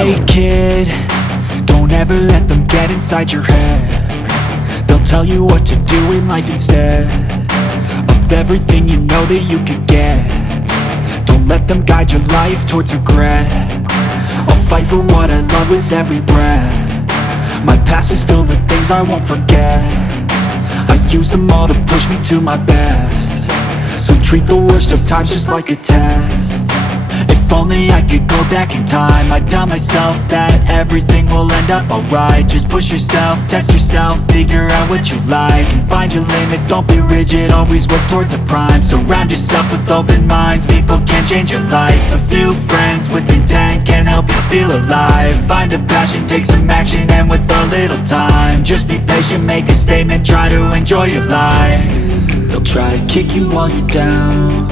Hey kid, don't ever let them get inside your head. They'll tell you what to do in life instead of everything you know that you could get. Don't let them guide your life towards regret. I'll fight for what I love with every breath. My past is filled with things I won't forget. I use them all to push me to my best. So treat the worst of times just like a test. If only I could go back in time, I'd tell myself that everything will end up alright. Just push yourself, test yourself, figure out what you like, and find your limits, don't be rigid, always work towards a prime. Surround yourself with open minds, people can change your life. A few friends with intent can help you feel alive. Find a passion, take some action, and with a little time, just be patient, make a statement, try to enjoy your life. They'll try to kick you while you're down.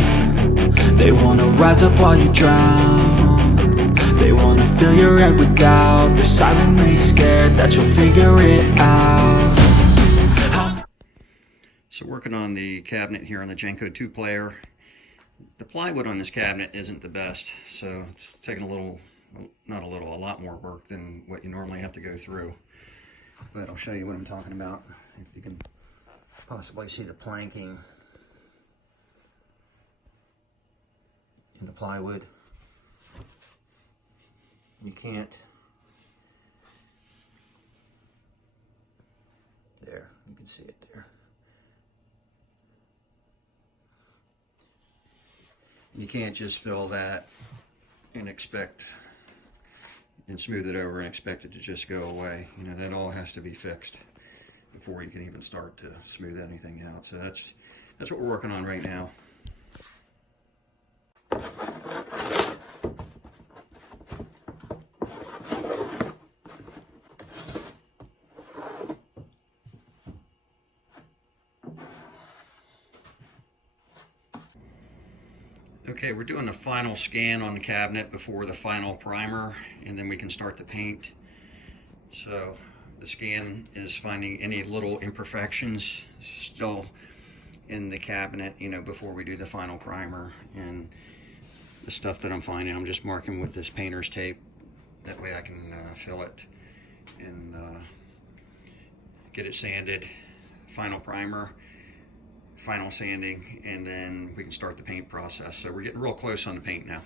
They wanna rise up while you drown. They wanna fill your head with doubt. They're silently scared that you'll figure it out. So working on the cabinet here on the Genco 2-player. The plywood on this cabinet isn't the best, so it's taking a lot more work than what you normally have to go through. But I'll show you what I'm talking about. If you can possibly see the planking in the plywood. You can't. There, you can see it there. You can't just fill that and smooth it over and expect it to just go away. You know, that all has to be fixed before you can even start to smooth anything out. So that's what we're working on right now. Okay, we're doing the final scan on the cabinet before the final primer, and then we can start the paint. So the scan is finding any little imperfections still in the cabinet, you know, before we do the final primer. And the stuff that I'm finding, I'm just marking with this painter's tape. That way I can fill it and get it sanded. Final primer, final sanding, and then we can start the paint process. So we're getting real close on the paint now.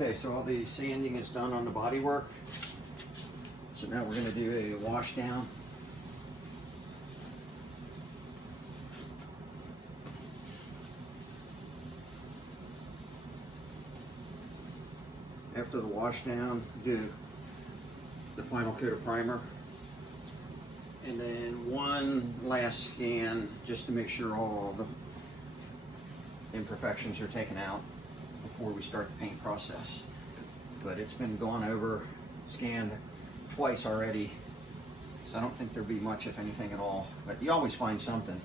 Okay, so all the sanding is done on the bodywork. So now we're going to do a wash down. After the wash down, do the final coat of primer. And then one last scan just to make sure all the imperfections are taken out before we start the paint process. But it's been gone over, scanned twice already, so I don't think there'll be much, if anything at all. But you always find something.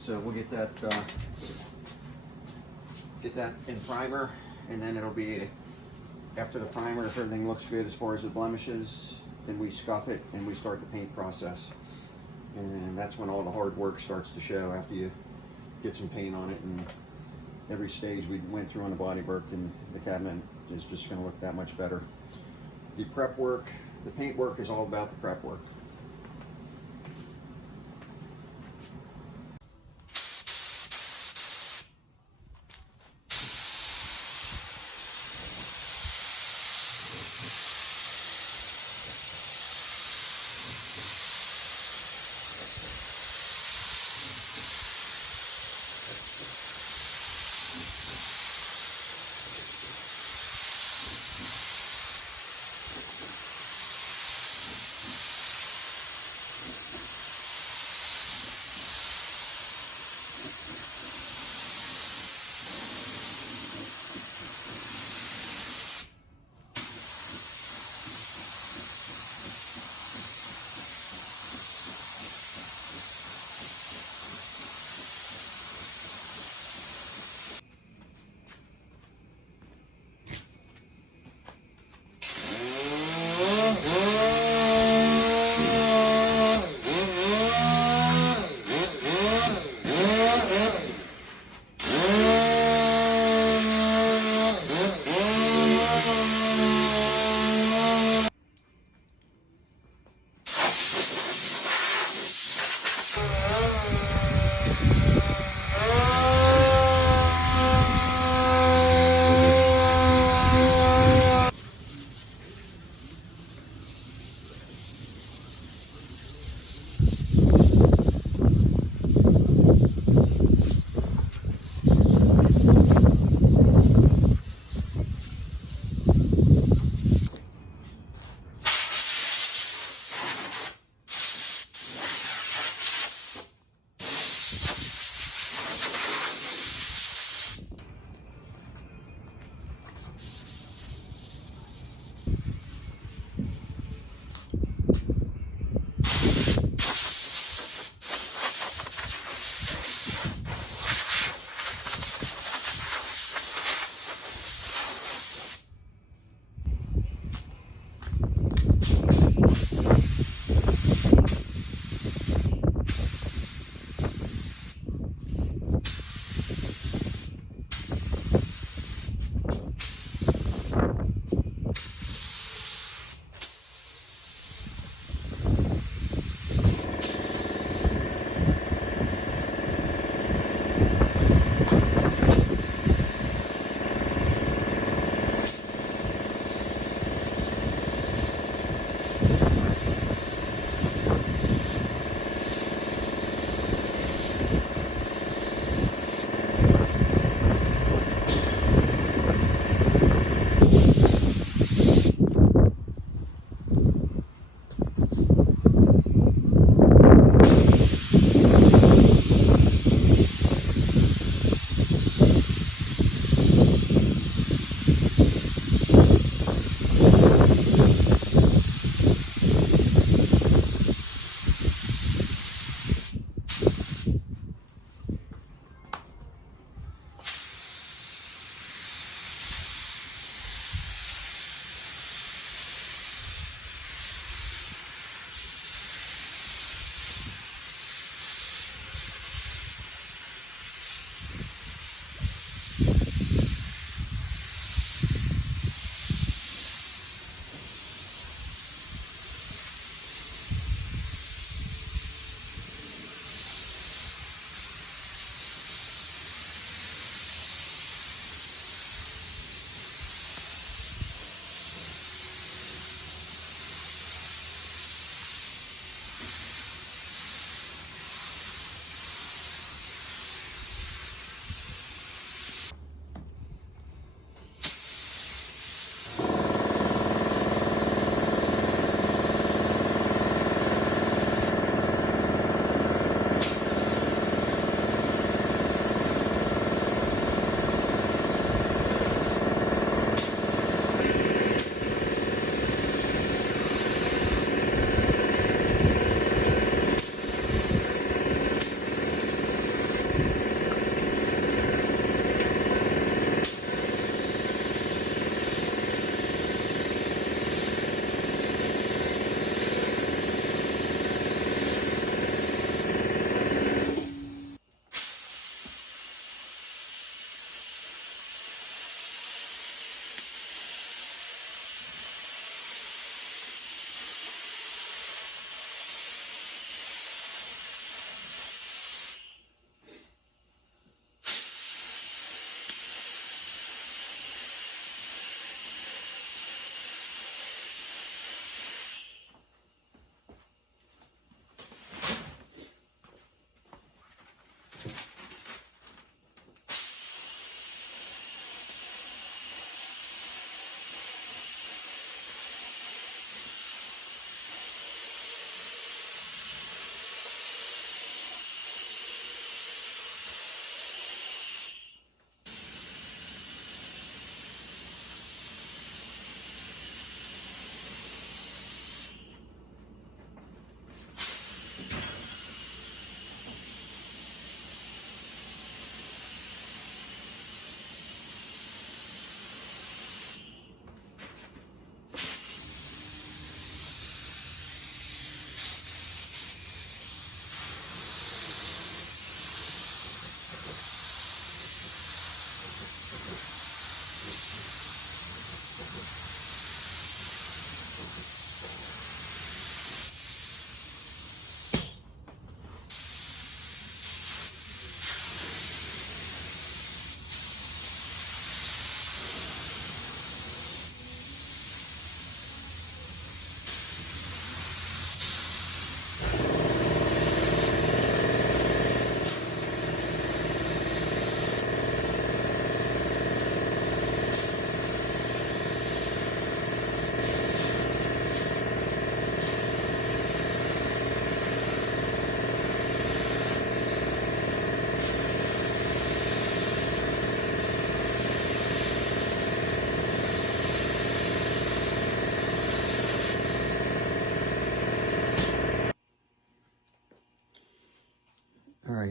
So we'll get that in primer, and then it'll be after the primer, if everything looks good as far as the blemishes, then we scuff it and we start the paint process. And that's when all the hard work starts to show, after you get some paint on it. And every stage we went through on the bodywork, and the cabinet is just going to look that much better. The prep work, the paint work is all about the prep work.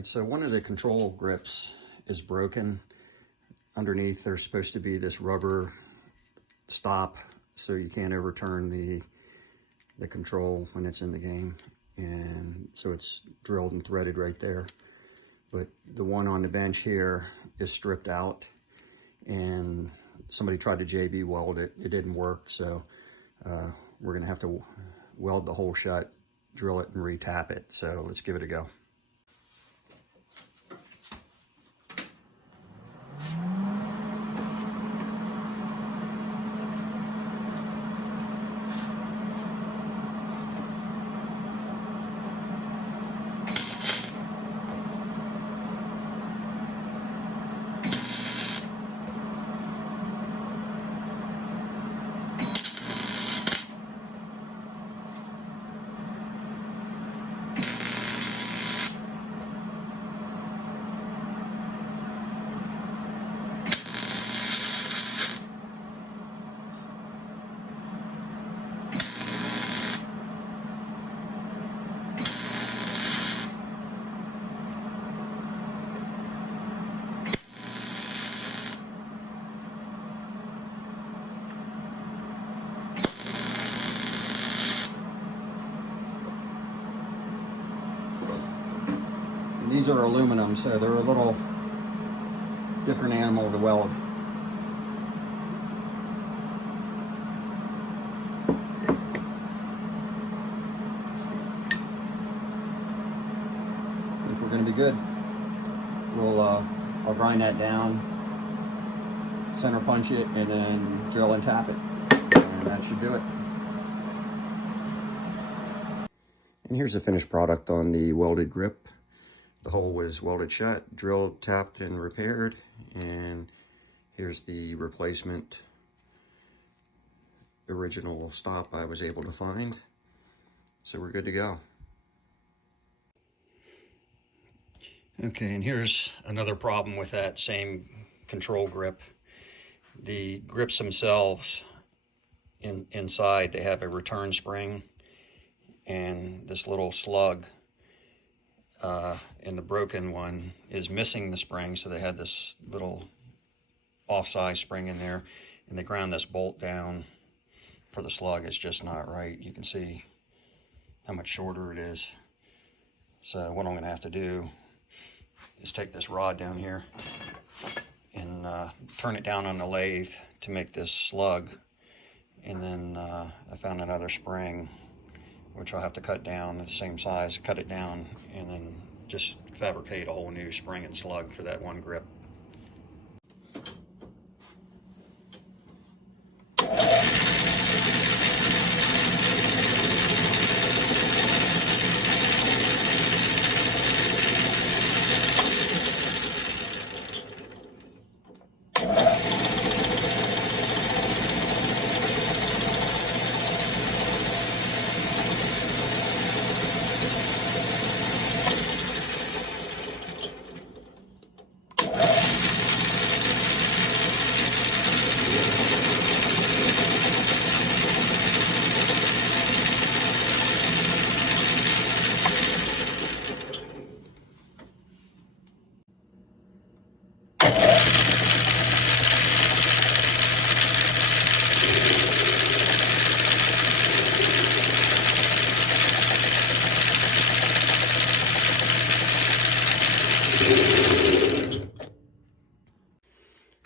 Alright, so one of the control grips is broken. Underneath there's supposed to be this rubber stop so you can't overturn the control when it's in the game. And so it's drilled and threaded right there. But the one on the bench here is stripped out, and somebody tried to JB weld it. It didn't work, so we're gonna have to weld the hole shut, drill it, and re-tap it. So let's give it a go. These are aluminum, so they're a little different animal to weld. I think we're going to be good. I'll grind that down, center punch it, and then drill and tap it, and that should do it. And here's the finished product on the welded grip. The hole was welded shut, drilled, tapped, and repaired. And here's the replacement original stop I was able to find. So we're good to go. Okay, and here's another problem with that same control grip. The grips themselves, inside, they have a return spring and this little slug. And the broken one is missing the spring, so they had this little off-size spring in there, and they ground this bolt down for the slug. It's just not right. You can see how much shorter it is. So what I'm going to have to do is take this rod down here and turn it down on the lathe to make this slug, and then I found another spring which I'll have to cut down the same size, cut it down, and then just fabricate a whole new spring and slug for that one grip.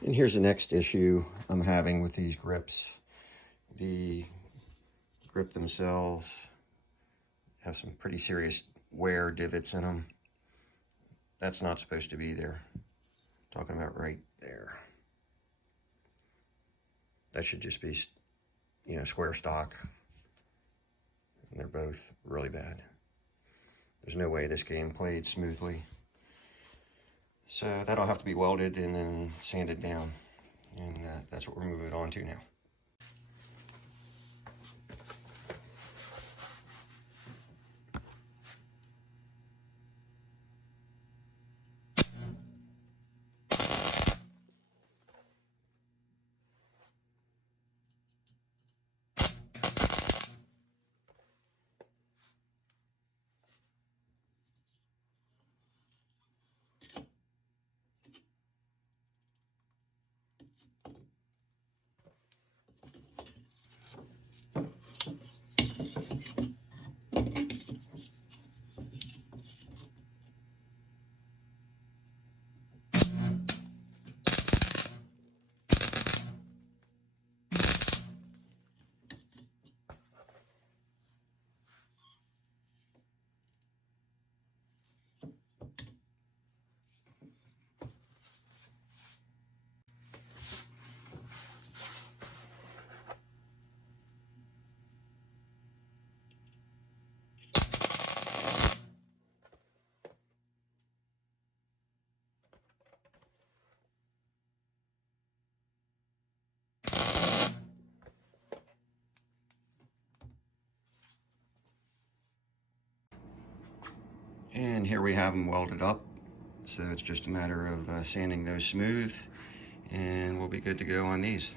And here's the next issue I'm having with these grips. The grip themselves have some pretty serious wear divots in them. That's not supposed to be there. I'm talking about right there. That should just be, you know, square stock. And they're both really bad. There's no way this game played smoothly. So that'll have to be welded and then sanded down. And that's what we're moving on to now. And here we have them welded up. So it's just a matter of sanding those smooth, and we'll be good to go on these.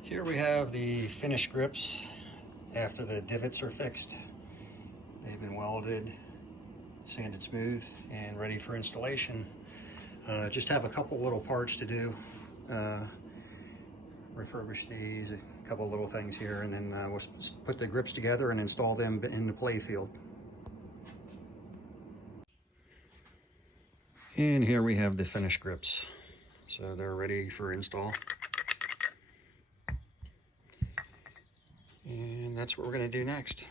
Here we have the finished grips after the divots are fixed. They've been welded, sanded smooth, and ready for installation. Just have a couple little parts to do. Refurbish these, a couple little things here, and then we'll put the grips together and install them in the Playfield. And here we have the finished grips. So they're ready for install. And that's what we're going to do next.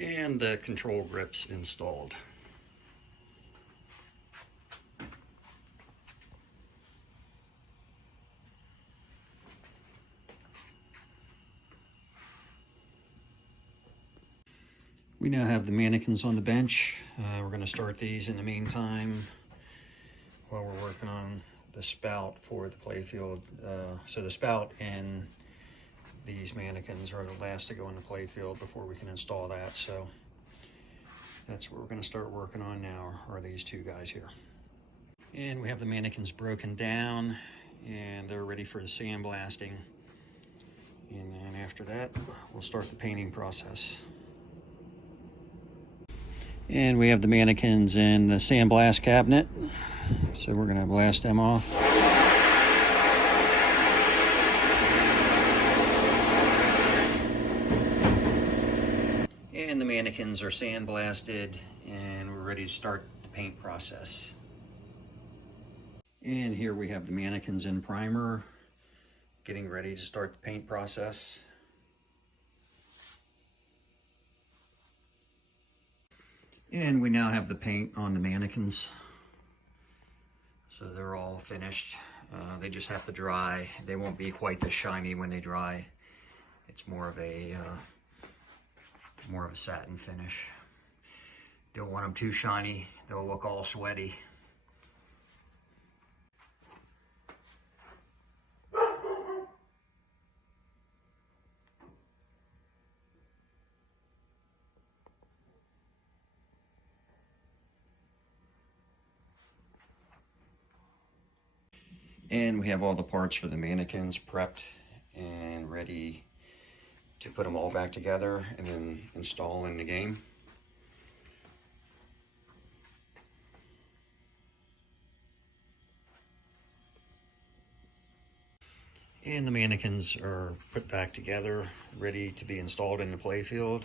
And the control grips installed. We now have the mannequins on the bench. We're going to start these in the meantime while we're working on the spout for the Playfield. So the spout and these mannequins are the last to go in the Playfield before we can install that. So that's what we're going to start working on now, are these two guys here. And we have the mannequins broken down and they're ready for the sandblasting. And then after that, we'll start the painting process. And we have the mannequins in the sandblast cabinet. So we're going to blast them off. And the mannequins are sandblasted and we're ready to start the paint process. And here we have the mannequins in primer, getting ready to start the paint process. And we now have the paint on the mannequins. So they're all finished. They just have to dry. They won't be quite as shiny when they dry. It's more of a satin finish. Don't want them too shiny. They'll look all sweaty. And we have all the parts for the mannequins prepped and ready to put them all back together and then install in the game. And the mannequins are put back together, ready to be installed in the Playfield.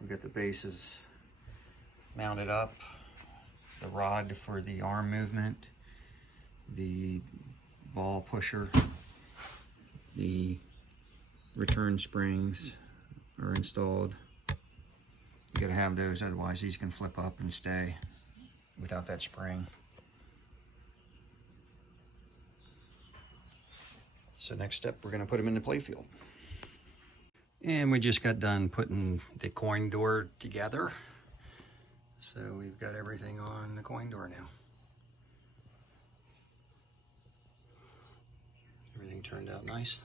We've got the bases mounted up, the rod for the arm movement, the ball pusher, the return springs are installed. You gotta have those, otherwise these can flip up and stay without that spring. So next step, we're gonna put them in the Playfield. And we just got done putting the coin door together. So we've got everything on the coin door now. Everything turned out nice.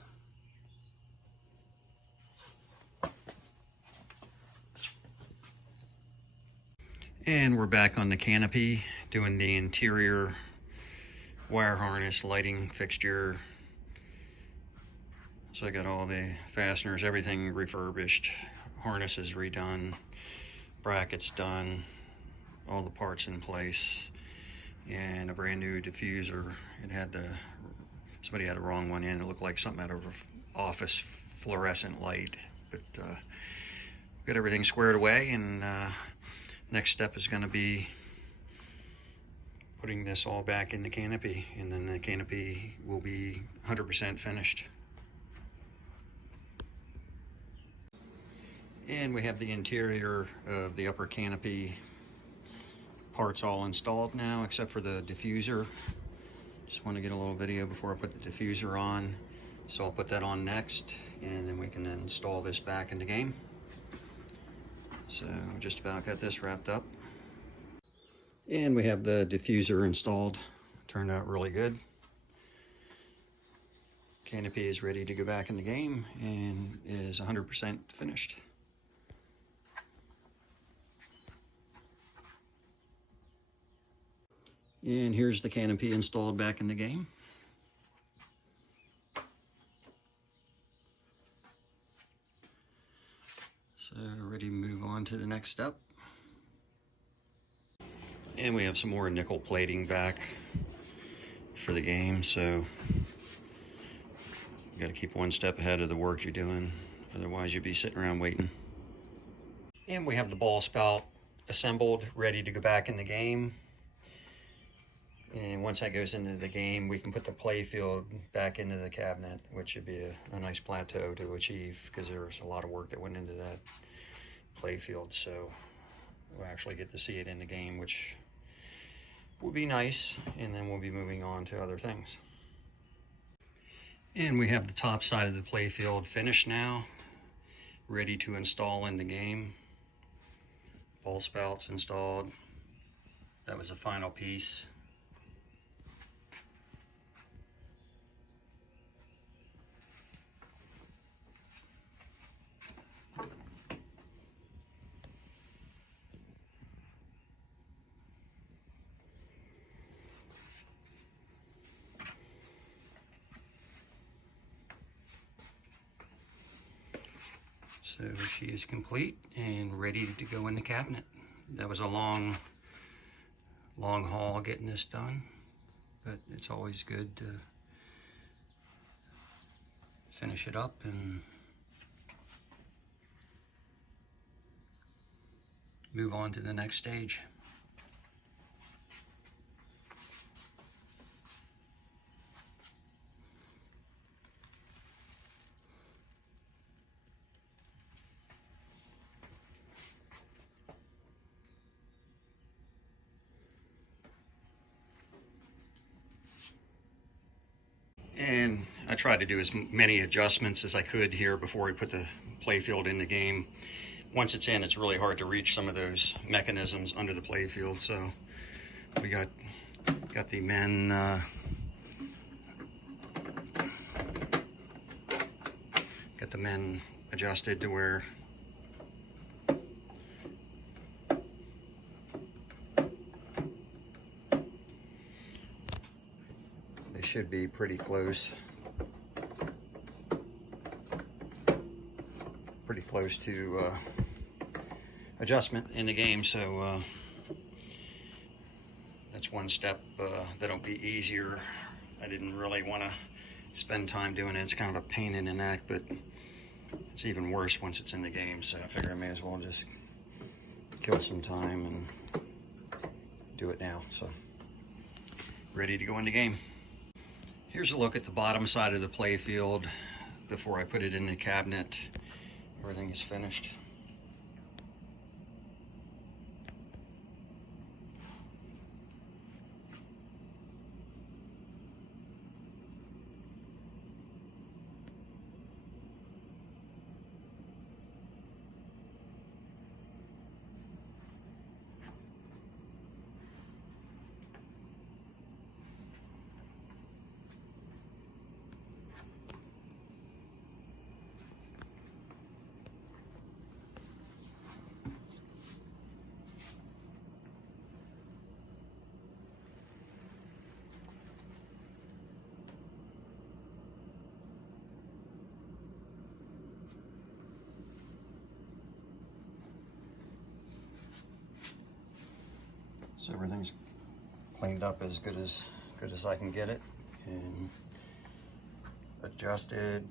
And we're back on the Canopy doing the interior wire harness, lighting fixture. So I got all the fasteners, everything refurbished, harnesses redone, brackets done, all the parts in place, and a brand new diffuser. It had somebody had the wrong one in. It looked like something out of an office fluorescent light. But got everything squared away, and next step is going to be putting this all back in the Canopy, and then the Canopy will be 100% finished. And we have the interior of the upper Canopy parts all installed now, except for the diffuser. Just want to get a little video before I put the diffuser on. So I'll put that on next, and then we can install this back in the game. So just about got this wrapped up. And we have the diffuser installed. Turned out really good. Canopy is ready to go back in the game and is 100% finished. And here's the Canopy installed back in the game. So ready to move on to the next step. And we have some more nickel plating back for the game, so you got to keep one step ahead of the work you're doing, otherwise you'd be sitting around waiting. And we have the ball spout assembled, ready to go back in the game. And once that goes into the game, we can put the Playfield back into the cabinet, which should be a nice plateau to achieve, because there was a lot of work that went into that Playfield. So we'll actually get to see it in the game, which will be nice, and then we'll be moving on to other things. And we have the top side of the Playfield finished now, ready to install in the game. Ball spouts installed. That was the final piece. So she is complete and ready to go in the cabinet. That was a long haul getting this done, but it's always good to finish it up and move on to the next stage. And I tried to do as many adjustments as I could here before we put the Playfield in the game. Once it's in, it's really hard to reach some of those mechanisms under the Playfield. So we got the men adjusted to where should be pretty close to adjustment in the game. So that's one step that'll be easier. I didn't really want to spend time doing it. It's kind of a pain in the neck, but it's even worse once it's in the game. So I figure I may as well just kill some time and do it now. So ready to go in the game. Here's a look at the bottom side of the Playfield before I put it in the cabinet. Everything is finished. So everything's cleaned up as good as I can get it and adjusted.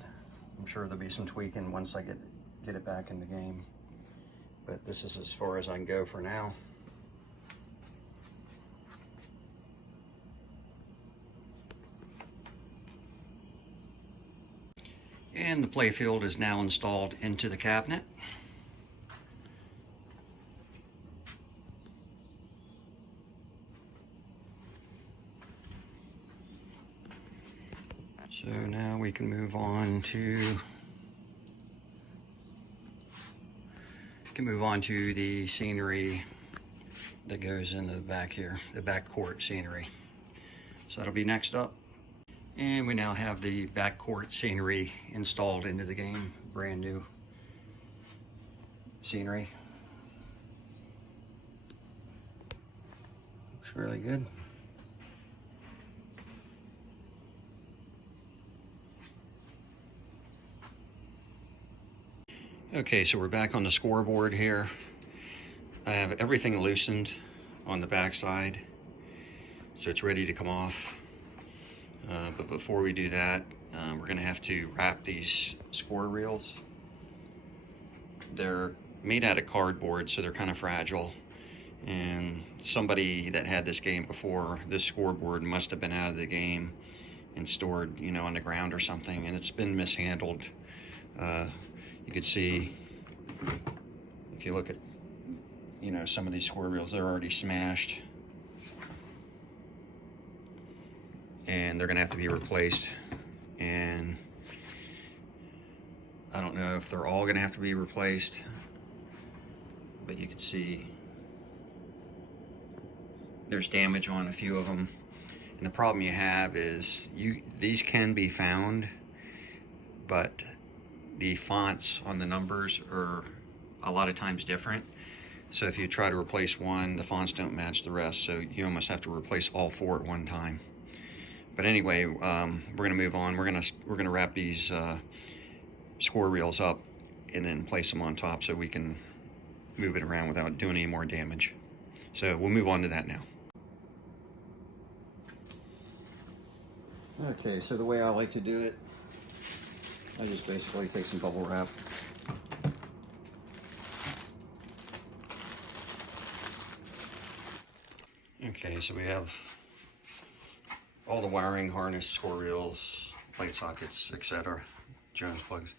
I'm sure there'll be some tweaking once I get it back in the game, but this is as far as I can go for now. And the Playfield is now installed into the cabinet. So now we can move on to the scenery that goes in the back here, the back court scenery. So that'll be next up. And we now have the back court scenery installed into the game, brand new scenery. Looks really good. Okay, so we're back on the scoreboard here. I have everything loosened on the back side, so it's ready to come off. But before we do that, we're going to have to wrap these score reels. They're made out of cardboard, so they're kind of fragile. And somebody that had this game before, this scoreboard must have been out of the game and stored, you know, on the ground or something, and it's been mishandled. You can see, if you look at, you know, some of these score reels, they're already smashed. And they're gonna have to be replaced. And I don't know if they're all gonna have to be replaced, but you can see there's damage on a few of them. And the problem you have is these can be found, but the fonts on the numbers are a lot of times different. So if you try to replace one, the fonts don't match the rest, so you almost have to replace all four at one time. But anyway, we're gonna move on. We're gonna wrap these score reels up and then place them on top so we can move it around without doing any more damage. So we'll move on to that now. Okay, so the way I like to do it, I just basically take some bubble wrap, okay, so we have all the wiring, harness, score reels, plate sockets, etc., Jones plugs,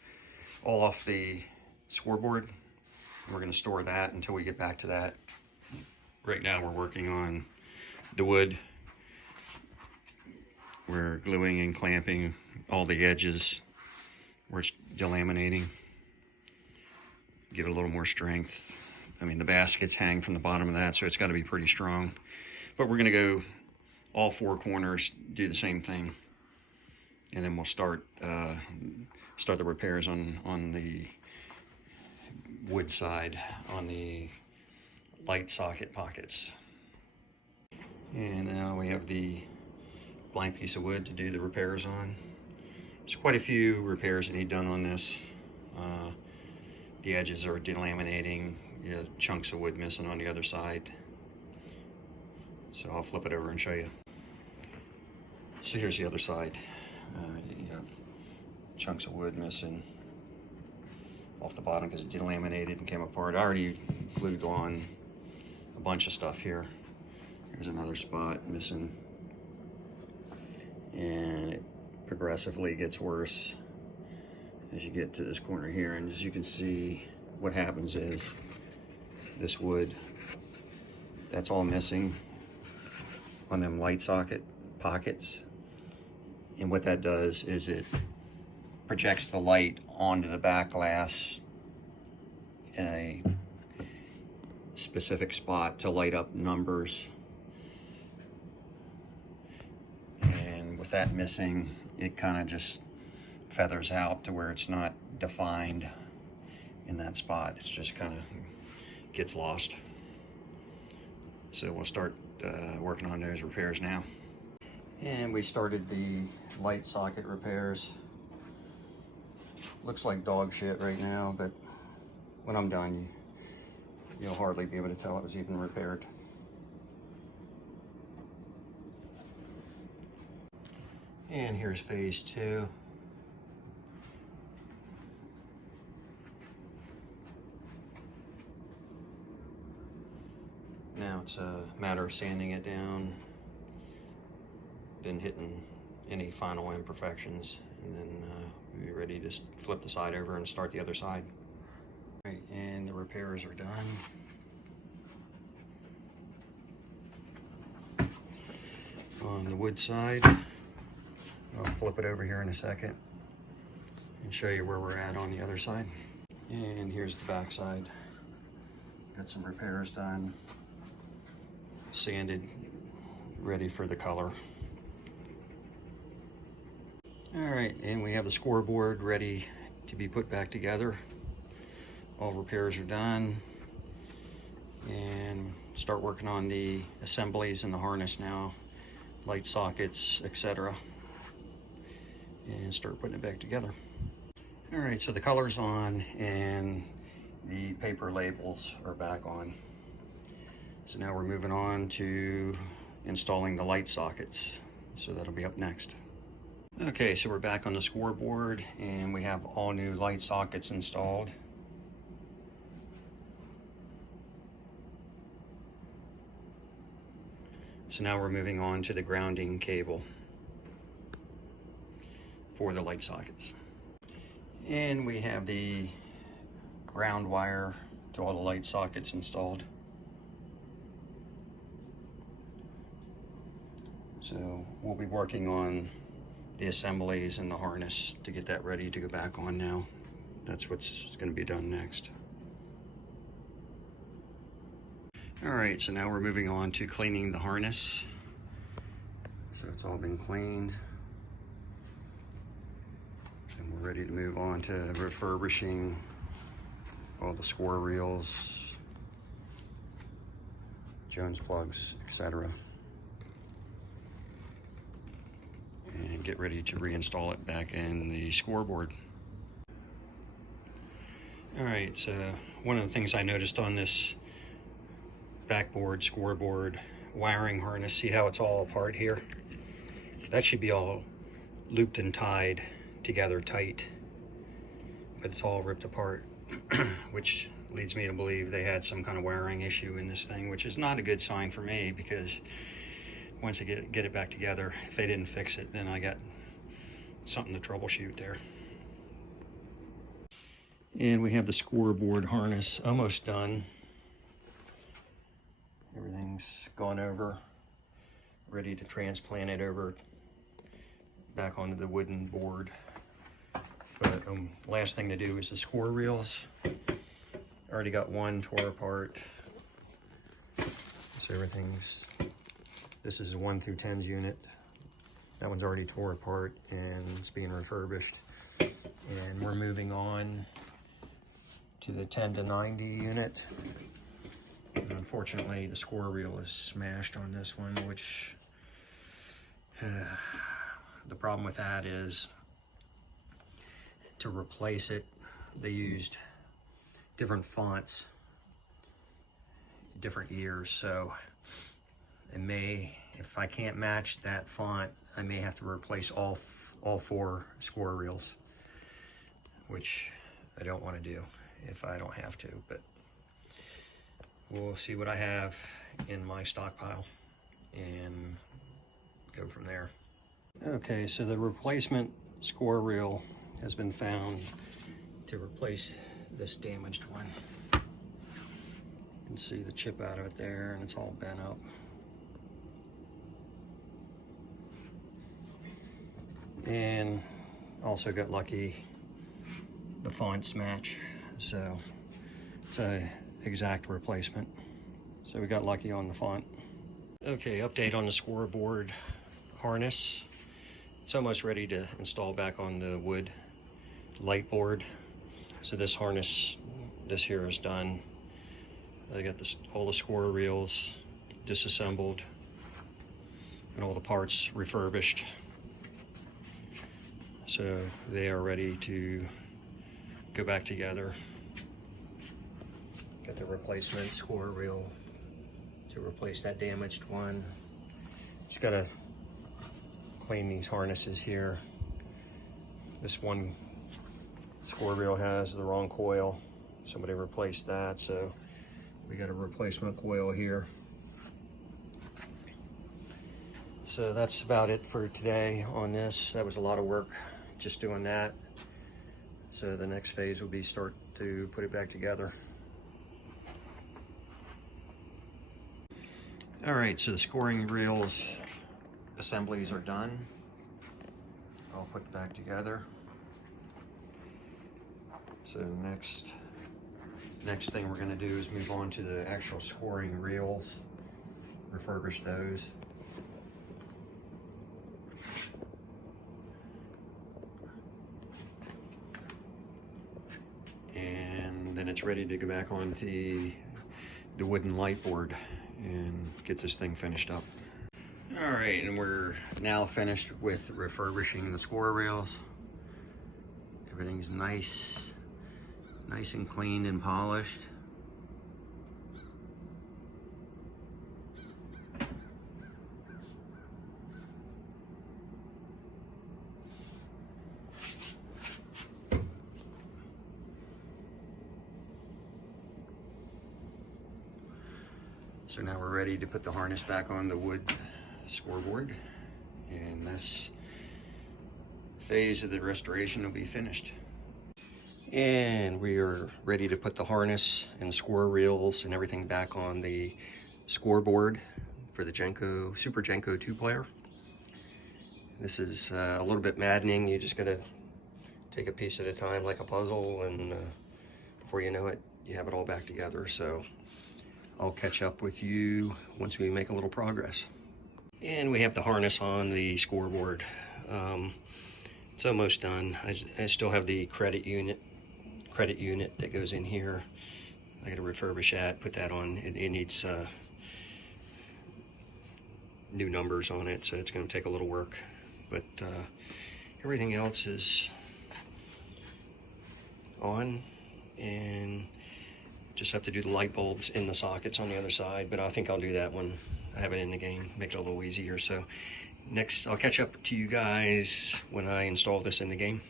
all off the scoreboard. We're going to store that until we get back to that. Right now we're working on the wood. We're gluing and clamping all the edges. We're delaminating, give it a little more strength. I mean, the baskets hang from the bottom of that, so it's got to be pretty strong. But we're going to go all four corners, do the same thing, and then we'll start the repairs on the wood side, on the light socket pockets. And now we have the blank piece of wood to do the repairs on. There's quite a few repairs that need done on this. The edges are delaminating, you have chunks of wood missing on the other side. So I'll flip it over and show you. So here's the other side. You have chunks of wood missing off the bottom because it delaminated and came apart. I already glued on a bunch of stuff here. There's another spot missing. And it progressively gets worse as you get to this corner here. And as you can see, what happens is this wood, that's all missing on them light socket pockets. And what that does is it projects the light onto the back glass in a specific spot to light up numbers. And with that missing, it kind of just feathers out to where it's not defined in that spot. It's just kind of gets lost. So we'll start working on those repairs now. And we started the light socket repairs. Looks like dog shit right now, but when I'm done, you'll hardly be able to tell it was even repaired. And here's phase 2. Now it's a matter of sanding it down, then hitting any final imperfections, and then we'll be ready to flip the side over and start the other side. Right, and the repairs are done. On the wood side, I'll flip it over here in a second and show you where we're at on the other side. And here's the back side. Got some repairs done, sanded, ready for the color. All right, and we have the scoreboard ready to be put back together. All repairs are done, and start working on the assemblies and the harness now, light sockets, etc., and start putting it back together. All right, so the color's on and the paper labels are back on. So now we're moving on to installing the light sockets. So that'll be up next. Okay, so we're back on the scoreboard and we have all new light sockets installed. So now we're moving on to the grounding cable for the light sockets. And we have the ground wire to all the light sockets installed. So we'll be working on the assemblies and the harness to get that ready to go back on now. That's what's going to be done next. All right, so now we're moving on to cleaning the harness. So it's all been cleaned. And we're ready to move on to refurbishing all the score reels, Jones plugs, etc. And get ready to reinstall it back in the scoreboard. All right, so one of the things I noticed on this backboard, scoreboard, wiring harness, see how it's all apart here? That should be all looped and tied together tight, but it's all ripped apart, which leads me to believe they had some kind of wiring issue in this thing, which is not a good sign for me, because once I get it back together, if they didn't fix it, then I got something to troubleshoot there. And we have the scoreboard harness almost done. Everything's gone over, ready to transplant it over back onto the wooden board. But last thing to do is the score reels. Already got one tore apart. So everything's, this is a 1 through 10's unit. That one's already tore apart and it's being refurbished. And we're moving on to the 10 to 90 unit. And unfortunately, the score reel is smashed on this one, which the problem with that is to replace it, they used different fonts, different years. So it may, if I can't match that font, I may have to replace all 4 score reels, which I don't want to do if I don't have to, but we'll see what I have in my stockpile and go from there. Okay, so the replacement score reel has been found to replace this damaged one. You can see the chip out of it there, and it's all bent up. And also got lucky, the fonts match, so it's a exact replacement. So we got lucky on the font. Okay, update on the scoreboard harness. It's almost ready to install back on the wood light board. So this harness, this here is done. I got all the score reels disassembled and all the parts refurbished. So they are ready to go back together. Got the replacement score reel to replace that damaged one. Just gotta clean these harnesses here. This one score reel has the wrong coil. Somebody replaced that, so we got a replacement coil here. So that's about it for today on this. That was a lot of work just doing that. So the next phase will be start to put it back together. All right, so the scoring reels assemblies are done. I'll put it back together. So the next thing we're gonna do is move on to the actual scoring reels, refurbish those. And then it's ready to go back onto the wooden light board and get this thing finished up. All right, and we're now finished with refurbishing the score reels. Everything's nice and cleaned and polished. So now we're ready to put the harness back on the wood scoreboard, and this phase of the restoration will be finished. And we are ready to put the harness and score reels and everything back on the scoreboard for the Genco, Super Genco 2-player. This is a little bit maddening. You just gotta take a piece at a time like a puzzle, and before you know it, you have it all back together. So I'll catch up with you once we make a little progress. And we have the harness on the scoreboard. It's almost done. I still have the credit unit that goes in here. I got to refurbish that, put that on. It needs new numbers on it, so it's going to take a little work. But everything else is on, and just have to do the light bulbs in the sockets on the other side, but I think I'll do that when I have it in the game, make it a little easier. So next, I'll catch up to you guys when I install this in the game.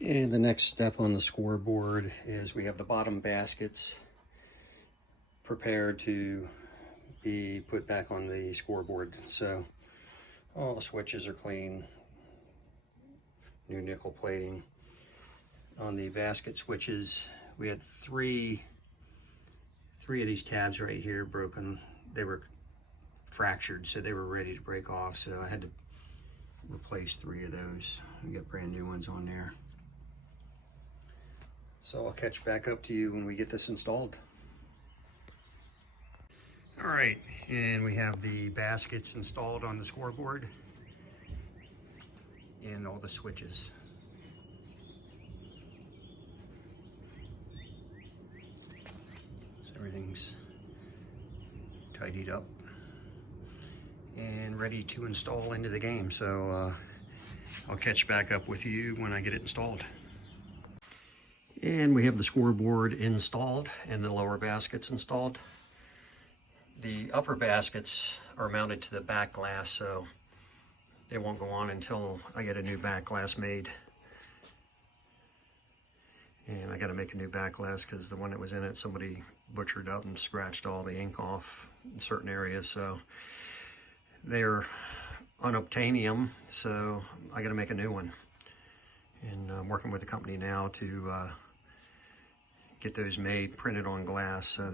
And the next step on the scoreboard is we have the bottom baskets prepared to be put back on the scoreboard. So all the switches are clean, new nickel plating. On the basket switches, we had three of these tabs right here broken. They were fractured, so they were ready to break off. So I had to replace 3 of those and get brand new ones on there. So I'll catch back up to you when we get this installed. All right, and we have the baskets installed on the scoreboard and all the switches. Everything's tidied up and ready to install into the game. So I'll catch back up with you when I get it installed. And we have the scoreboard installed and the lower baskets installed. The upper baskets are mounted to the back glass, so they won't go on until I get a new back glass made. And I got to make a new back glass because the one that was in it, somebody butchered up and scratched all the ink off in certain areas. So they're unobtainium, so I got to make a new one. And I'm working with the company now to get those made, printed on glass. So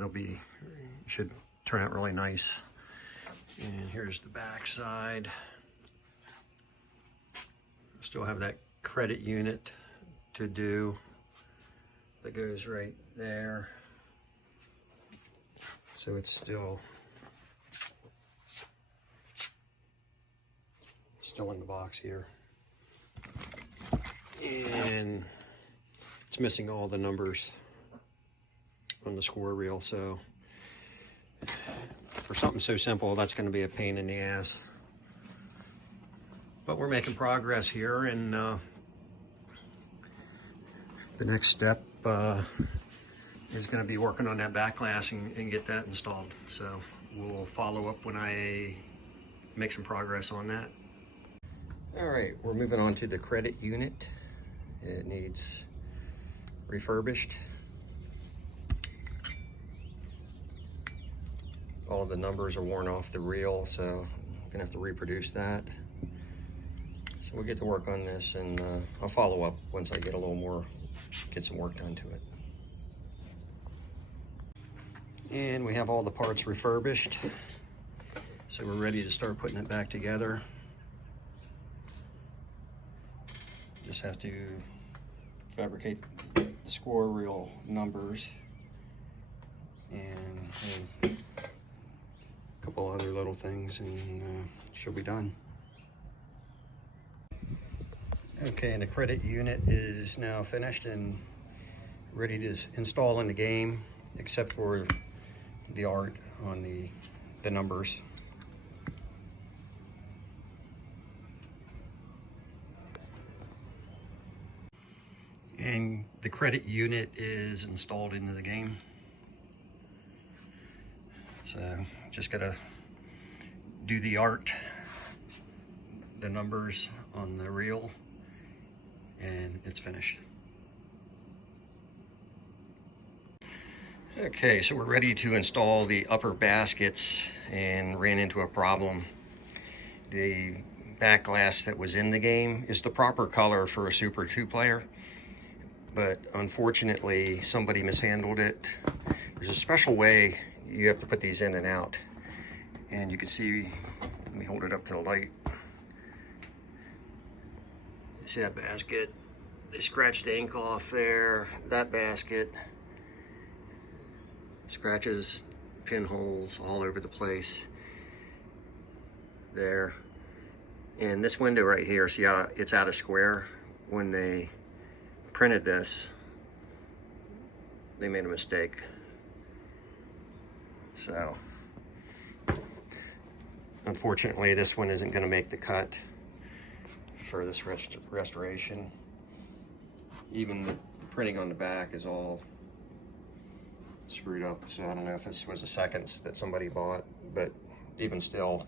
should turn out really nice. And here's the back side. Still have that credit unit to do. That goes right there. So it's still in the box here. And it's missing all the numbers on the score reel. So for something so simple, that's going to be a pain in the ass. But we're making progress here, and the next step is going to be working on that back glass and get that installed. So we'll follow up when I make some progress on that. All right, we're moving on to the credit unit. It needs refurbished. All the numbers are worn off the reel, so I'm gonna have to reproduce that. So we'll get to work on this, and I'll follow up once I get some work done to it. And we have all the parts refurbished, so we're ready to start putting it back together. Just have to fabricate the score reel numbers and a couple other little things, and she'll be done. Okay, and the credit unit is now finished and ready to install in the game, except for the art on the numbers. And the credit unit is installed into the game. So just gotta do the art, the numbers on the reel, and it's finished. Okay, so we're ready to install the upper baskets and ran into a problem. The backglass that was in the game is the proper color for a Super 2 player, but unfortunately somebody mishandled it. There's a special way you have to put these in and out, and you can see, let me hold it up to the light. See that basket? They scratched the ink off there. That basket, scratches, pinholes all over the place there. And this window right here, see how it's out of square? When they printed this, they made a mistake. So unfortunately this one isn't going to make the cut for this restoration. Even the printing on the back is all screwed up, so I don't know if this was a seconds that somebody bought, but even still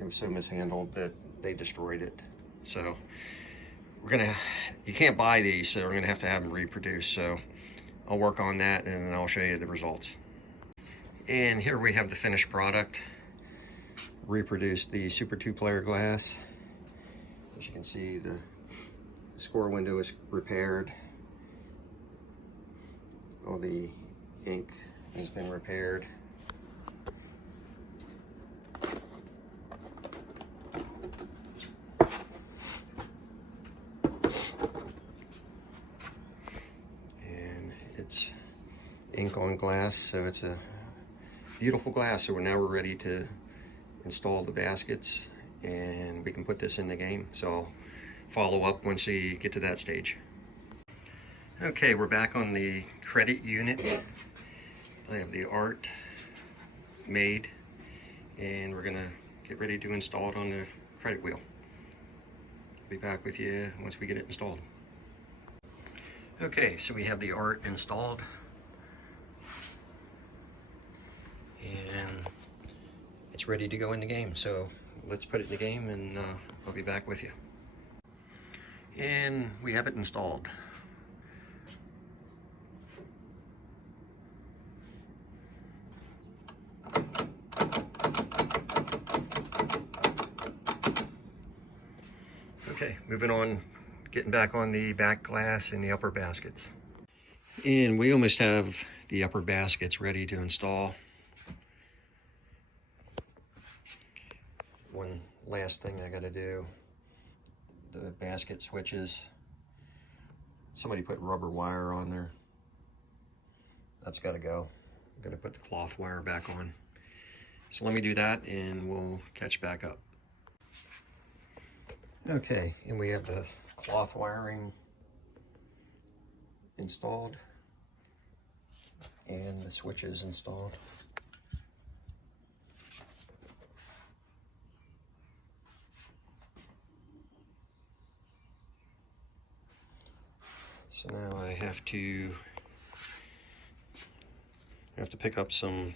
it was so mishandled that they destroyed it. So you can't buy these, so we're gonna have to have them reproduced. So I'll work on that and then I'll show you the results. And here we have the finished product. Reproduced the Super 2 player glass. As you can see, the score window is repaired. All the ink has been repaired. And it's ink on glass, so it's a beautiful glass. So now we're ready to install the baskets and we can put this in the game. So I'll follow up once we get to that stage. Okay, we're back on the credit unit. I have the art made and we're gonna get ready to install it on the credit wheel. I'll be back with you once we get it installed. Okay, so we have the art installed and it's ready to go in the game. So let's put it in the game and I'll be back with you. And we have it installed. Okay, moving on, getting back on the back glass and the upper baskets. And we almost have the upper baskets ready to install. One last thing I gotta do, the basket switches. Somebody put rubber wire on there. That's gotta go. I'm gonna put the cloth wire back on. So let me do that and we'll catch back up. Okay, and we have the cloth wiring installed and the switches installed. So now I have to pick up some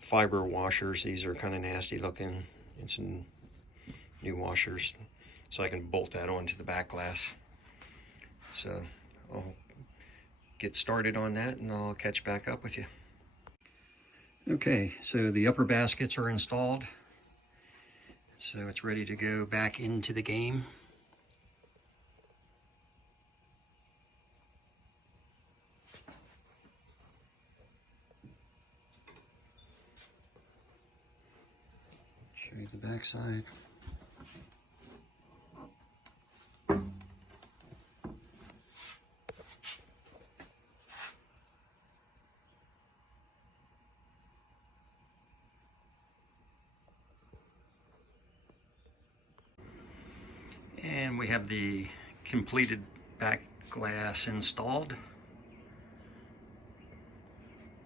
fiber washers. These are kind of nasty looking, and some new washers, so I can bolt that onto the back glass. So I'll get started on that and I'll catch back up with you. Okay, so the upper baskets are installed. So it's ready to go back into the game. Show you the back side. And we have the completed back glass installed.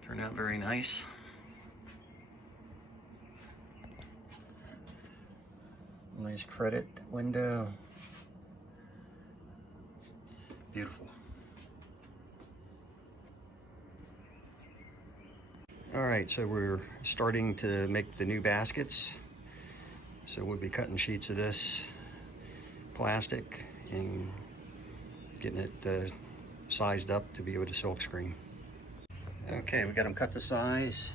Turned out very nice. Nice credit window. Beautiful. All right, so we're starting to make the new baskets. So we'll be cutting sheets of this plastic and getting it sized up to be able to silk screen. Okay, we got them cut to size.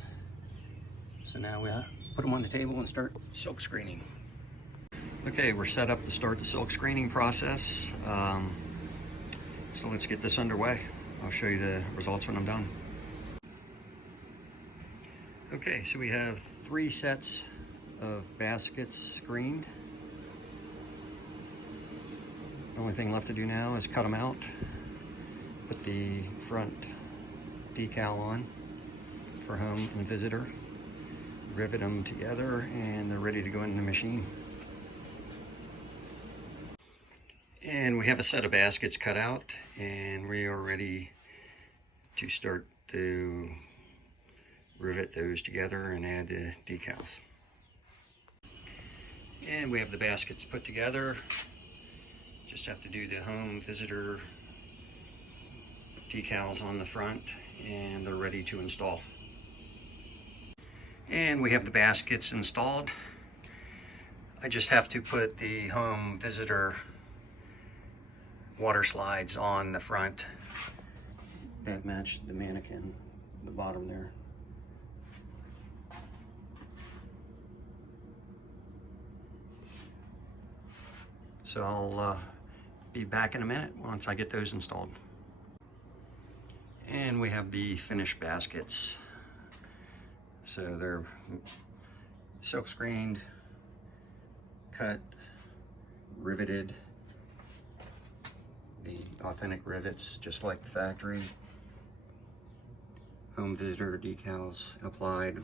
So now we put them on the table and start silk screening. Okay, we're set up to start the silk screening process. So let's get this underway. I'll show you the results when I'm done. Okay, so we have 3 sets of baskets screened. The only thing left to do now is cut them out, put the front decal on for home and visitor, rivet them together, and they're ready to go in the machine. And we have a set of baskets cut out, and we are ready to start to rivet those together and add the decals. And we have the baskets put together. Just have to do the home visitor decals on the front, and they're ready to install. And we have the baskets installed. I just have to put the home visitor water slides on the front that match the mannequin, the bottom there. So I'll be back in a minute once I get those installed. And we have the finished baskets. So they're silk screened, cut, riveted, the authentic rivets just like the factory. Home visitor decals applied.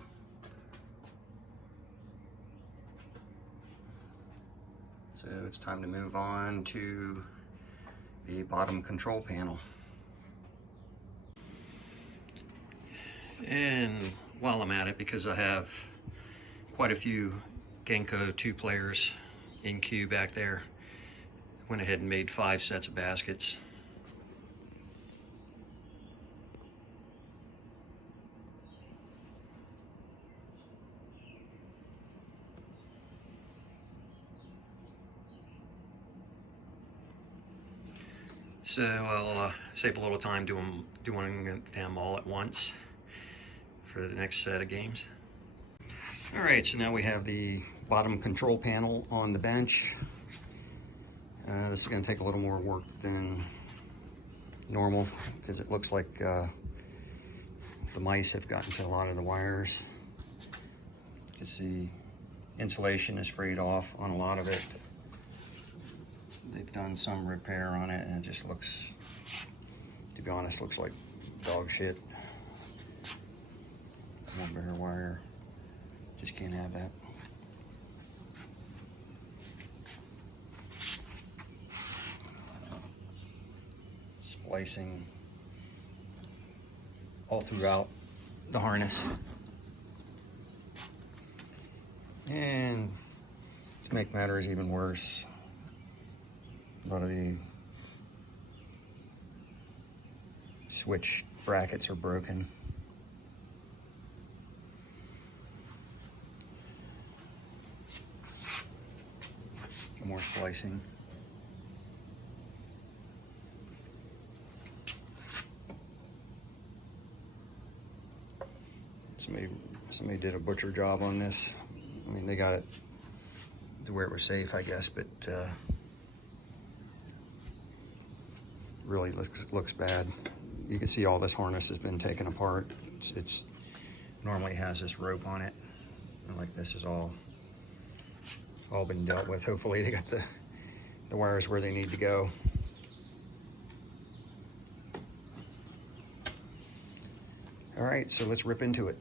So it's time to move on to the bottom control panel. And while I'm at it, because I have quite a few Genco 2 players in queue back there, went ahead and made 5 sets of baskets. So I'll save a little time doing them all at once for the next set of games. All right, so now we have the bottom control panel on the bench. This is going to take a little more work than normal because it looks like the mice have gotten to a lot of the wires. You can see insulation is frayed off on a lot of it. They've done some repair on it, and it just looks, to be honest, looks like dog shit. More bare wire, just can't have that. Splicing all throughout the harness. And to make matters even worse, a lot of the switch brackets are broken. More splicing. Somebody did a butcher job on this. I mean, they got it to where it was safe, I guess, but really looks bad. You can see all this harness has been taken apart. It's normally has this rope on it, and like this is all been dealt with. Hopefully they got the wires where they need to go. All right, so let's rip into it.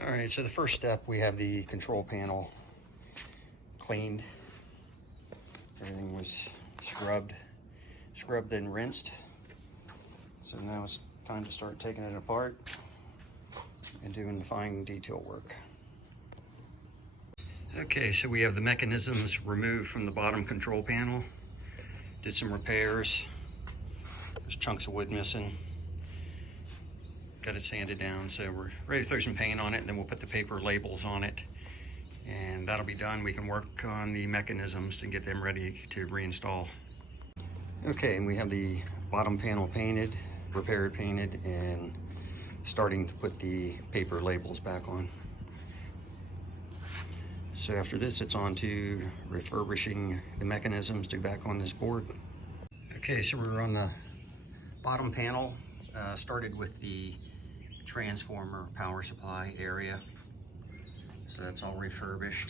All right, so the first step, we have the control panel cleaned. Everything was scrubbed and rinsed. So now it's time to start taking it apart and doing the fine detail work. Okay, so we have the mechanisms removed from the bottom control panel. Did some repairs. There's chunks of wood missing. Got it sanded down, so we're ready to throw some paint on it, and then we'll put the paper labels on it, and that'll be done. We can work on the mechanisms to get them ready to reinstall. Okay, and we have the bottom panel painted, repaired, painted, and starting to put the paper labels back on. So after this, it's on to refurbishing the mechanisms to back on this board. Okay, so we're on the bottom panel. Started with the transformer power supply area. So that's all refurbished.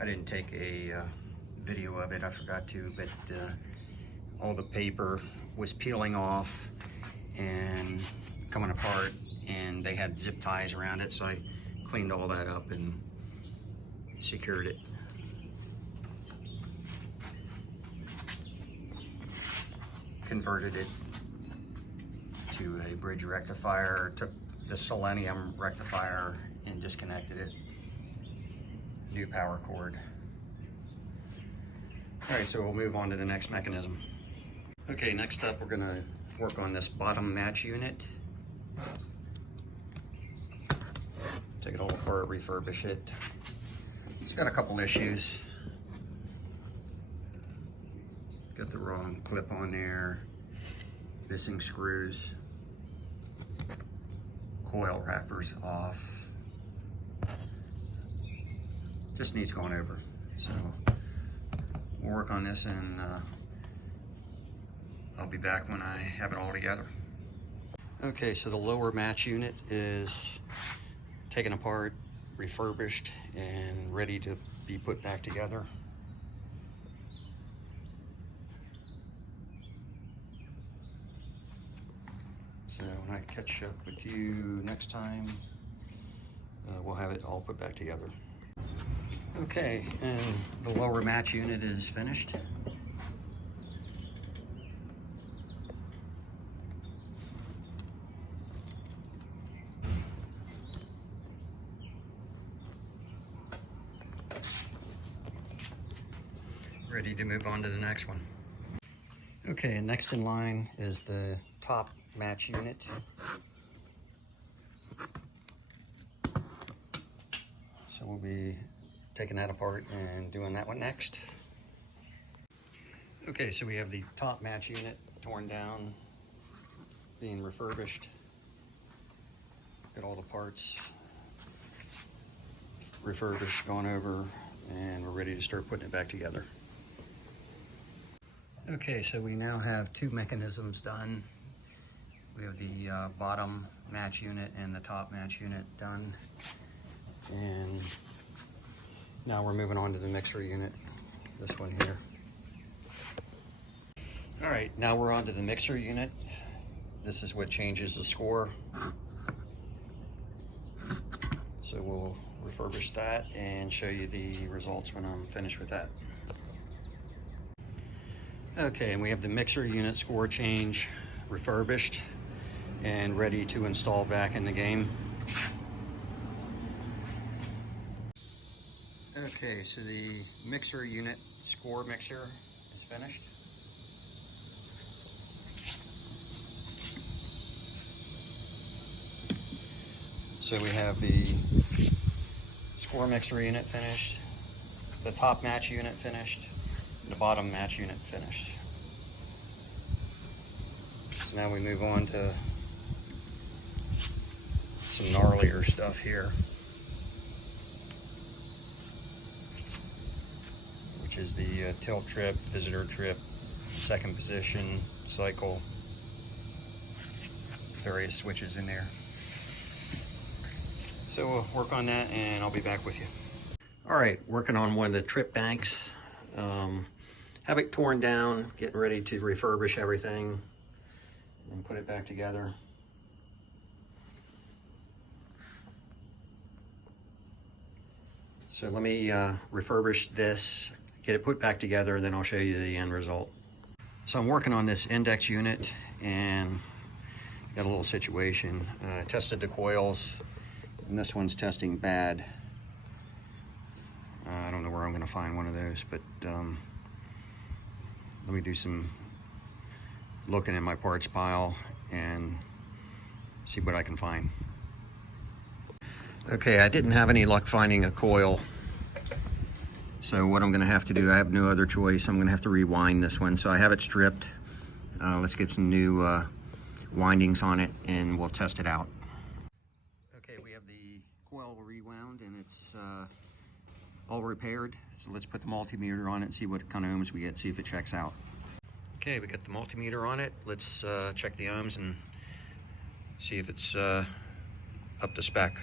I didn't take a video of it, I forgot to, but all the paper was peeling off and coming apart, and they had zip ties around it, so I cleaned all that up and secured it. Converted it to a bridge rectifier, took the selenium rectifier and disconnected it. New power cord. All right, so we'll move on to the next mechanism. Okay, next up we're gonna work on this bottom match unit. Take it all apart, refurbish it. It's got a couple issues. Got the wrong clip on there, missing screws, coil wrappers off. Just needs going over. So we'll work on this, and I'll be back when I have it all together. Okay, so the lower match unit is taken apart, refurbished, and ready to be put back together. So when I catch up with you next time, we'll have it all put back together. Okay, and the lower match unit is finished. Ready to move on to the next one. Okay, and next in line is the top match unit. So we'll be taking that apart and doing that one next. Okay, so we have the top match unit torn down, being refurbished. Got all the parts refurbished, gone over, and we're ready to start putting it back together. Okay, so we now have two mechanisms done. We have the bottom match unit and the top match unit done. And now we're moving on to the mixer unit, this one here. All right, now we're on to the mixer unit. This is what changes the score. So we'll refurbish that and show you the results when I'm finished with that. Okay, and we have the mixer unit score change refurbished and ready to install back in the game. Okay, so the mixer unit score mixer is finished. So we have the score mixer unit finished, the top match unit finished, the bottom match unit finished. So now we move on to some gnarlier stuff here, which is the tilt trip, visitor trip, second position, cycle, various switches in there. So we'll work on that and I'll be back with you. All right, working on one of the trip banks. Have it torn down, getting ready to refurbish everything and put it back together. So let me refurbish this, get it put back together, then I'll show you the end result. So I'm working on this index unit and got a little situation. I tested the coils and this one's testing bad. I don't know where I I'm going to find one of those, but let me do some looking in my parts pile and see what I can find. Okay, I didn't have any luck finding a coil. So what I'm going to have to do, I have no other choice. I'm going to have to rewind this one. So I have it stripped. Let's get some new windings on it and we'll test it out. Okay, we have the coil rewound and it's all repaired. So let's put the multimeter on it and see what kind of ohms we get, see if it checks out. Okay, we got the multimeter on it. Let's check the ohms and see if it's up to spec.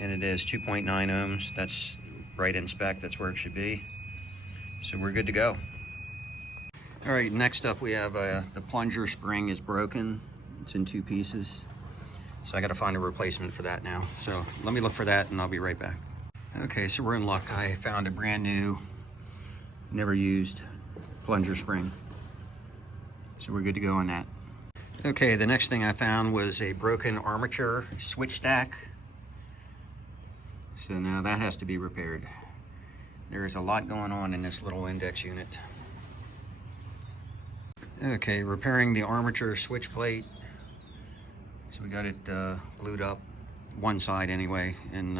And it is 2.9 ohms. That's right in spec. That's where it should be. So we're good to go. All right, next up we have the plunger spring is broken. It's in 2 pieces. So I got to find a replacement for that now. So let me look for that and I'll be right back. Okay, so we're in luck. I found a brand new, never used plunger spring. So we're good to go on that. Okay, the next thing I found was a broken armature switch stack. So now that has to be repaired. There's a lot going on in this little index unit. Okay, repairing the armature switch plate. So we got it glued up, one side anyway, and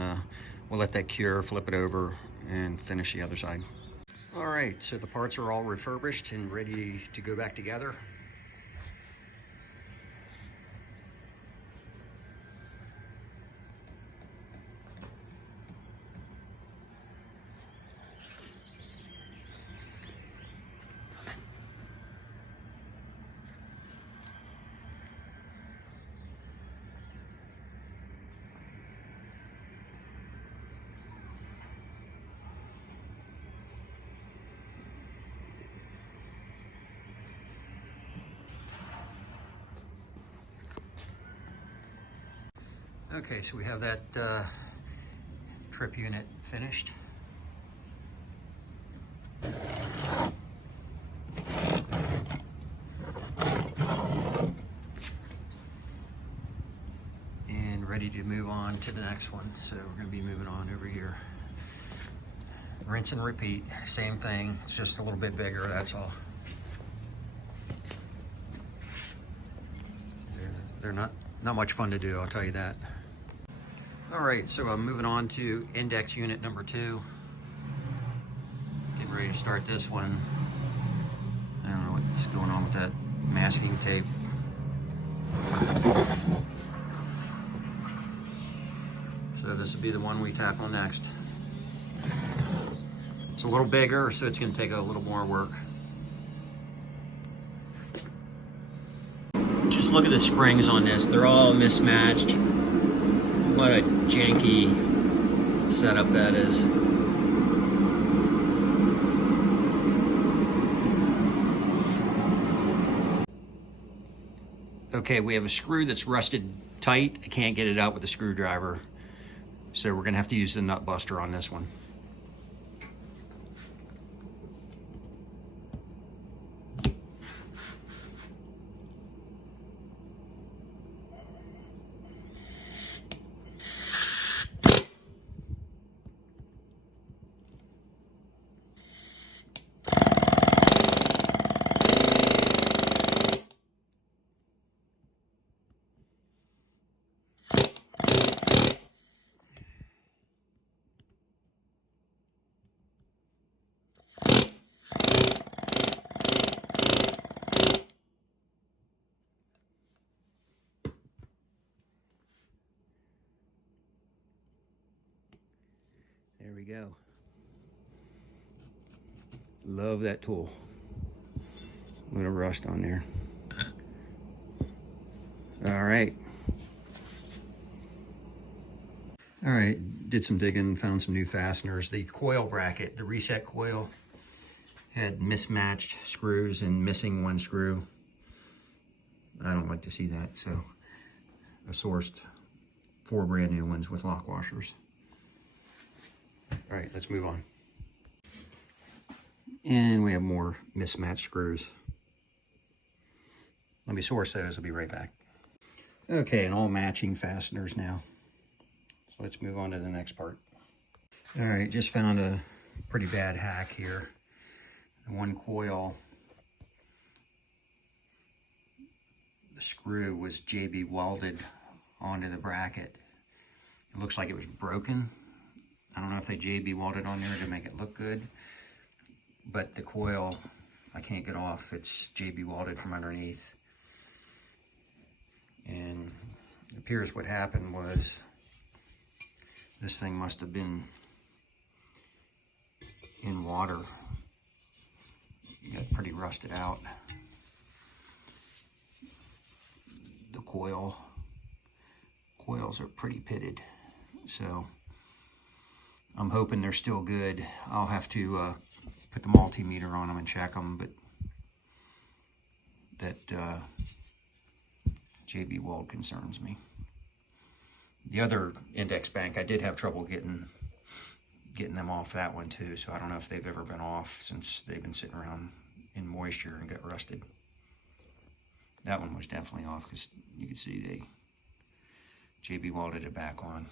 we'll let that cure, flip it over, and finish the other side. All right, so the parts are all refurbished and ready to go back together. Okay, so we have that trip unit finished. And ready to move on to the next one. So we're going to be moving on over here. Rinse and repeat, same thing, it's just a little bit bigger, that's all. They're not much fun to do, I'll tell you that. All right, so I'm moving on to index unit number 2. Getting ready to start this one. I don't know what's going on with that masking tape. So this will be the one we tackle next. It's a little bigger, so it's going to take a little more work. Just look at the springs on this. They're all mismatched. What a janky setup that is. Okay, we have a screw that's rusted tight. I can't get it out with a screwdriver. So we're going to have to use the nut buster on this one. There we go. Love that tool. A little rust on there. All right. All right, did some digging, found some new fasteners. The coil bracket, the reset coil, had mismatched screws and missing one screw. I don't like to see that, so I sourced 4 brand new ones with lock washers. All right, let's move on. And we have more mismatched screws. Let me source those, I'll be right back. Okay, and all matching fasteners now. So let's move on to the next part. All right, just found a pretty bad hack here. The one coil, the screw was JB welded onto the bracket. It looks like it was broken. I don't know if they JB welded on there to make it look good, but the coil I can't get off. It's JB welded from underneath. And it appears what happened was this thing must have been in water. It got pretty rusted out. The coils are pretty pitted, so I'm hoping they're still good. I'll have to put the multimeter on them and check them, but that JB weld concerns me. The other index bank, I did have trouble getting them off that one too, so I don't know if they've ever been off since they've been sitting around in moisture and got rusted. That one was definitely off because you could see they JB welded it back on.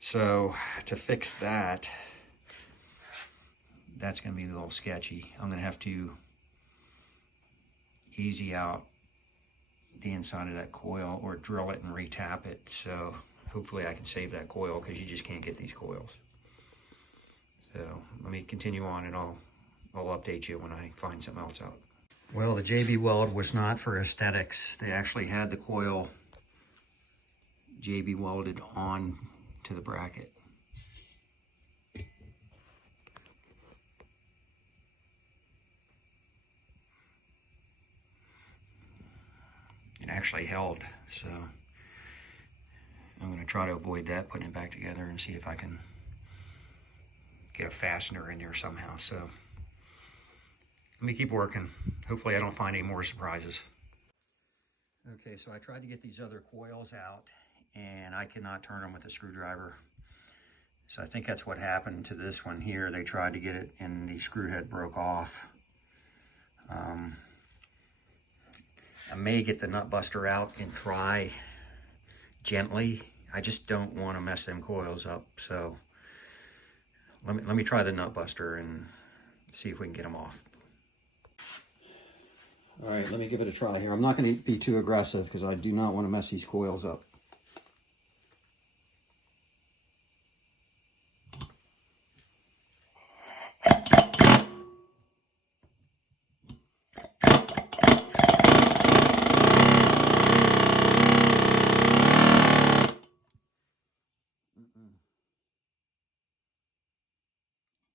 So to fix that, that's going to be a little sketchy. I'm going to have to easy out the inside of that coil or drill it and retap it. So hopefully I can save that coil because you just can't get these coils. So let me continue on and I'll update you when I find something else out. Well, the JB weld was not for aesthetics. They actually had the coil JB welded on to the bracket. It actually held, so I'm going to try to avoid that, putting it back together and see if I can get a fastener in there somehow. So let me keep working. Hopefully I don't find any more surprises. Okay, so I tried to get these other coils out and I cannot turn them with a screwdriver. So I think that's what happened to this one here. They tried to get it and the screw head broke off. I may get the nut buster out and try gently. I just don't want to mess them coils up. So let me try the nut buster and see if we can get them off. All right, let me give it a try here. I'm not going to be too aggressive because I do not want to mess these coils up.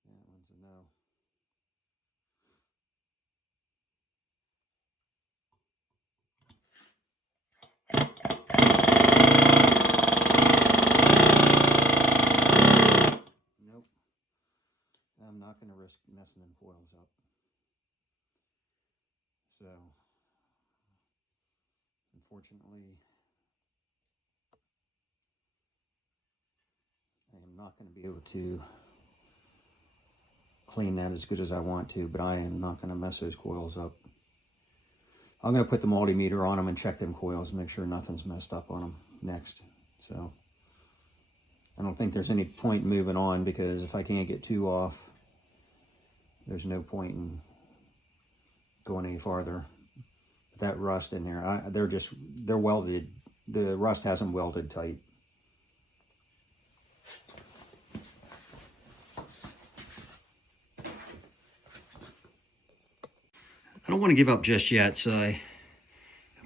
That one's a no. Nope. I'm not going to risk messing them foils up. So, unfortunately, I am not going to be able to clean that as good as I want to, but I am not going to mess those coils up. I'm going to put the multimeter on them and check them coils and make sure nothing's messed up on them next. So I don't think there's any point moving on because if I can't get two off, there's no point in going any farther. That rust in there, they're welded. The rust hasn't welded tight. I don't want to give up just yet, so I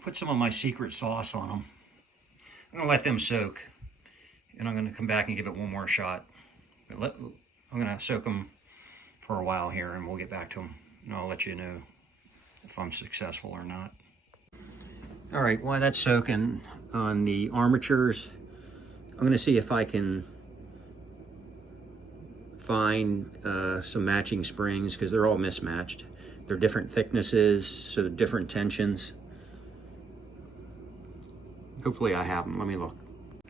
put some of my secret sauce on them. I'm going to let them soak, and I'm going to come back and give it one more shot. I'm going to soak them for a while here, and we'll get back to them, and I'll let you know if I'm successful or not. All right, while that's soaking on the armatures, I'm going to see if I can find some matching springs because they're all mismatched. They're different thicknesses, so they're different tensions. Hopefully I have them. Let me look.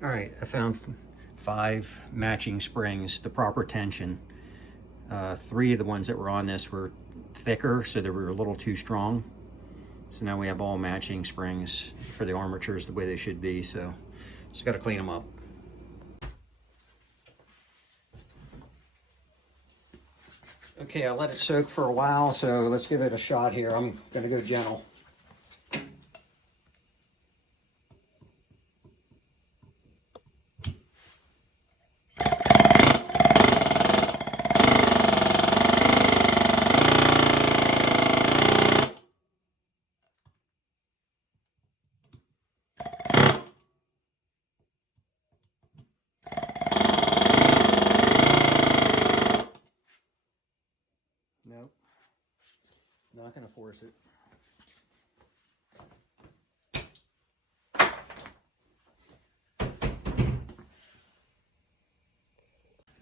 All right, I found 5 matching springs, the proper tension. 3 of the ones that were on this were thicker, so they were a little too strong. So now we have all matching springs for the armatures the way they should be, so just got to clean them up. Okay, I let it soak for a while, so let's give it a shot here. I'm gonna go gentle. Nope, not gonna force it.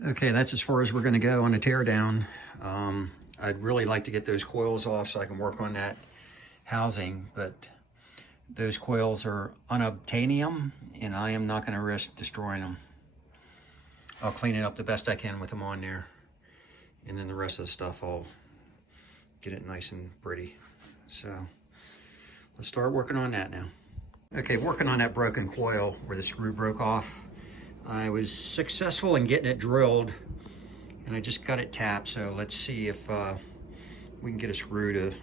Okay, that's as far as we're gonna go on the teardown. I'd really like to get those coils off so I can work on that housing, but those coils are unobtainium and I am not gonna risk destroying them. I'll clean it up the best I can with them on there. And then the rest of the stuff, I'll get it nice and pretty. So let's start working on that now. Okay, working on that broken coil where the screw broke off. I was successful in getting it drilled and I just got it tapped. So let's see if we can get a screw to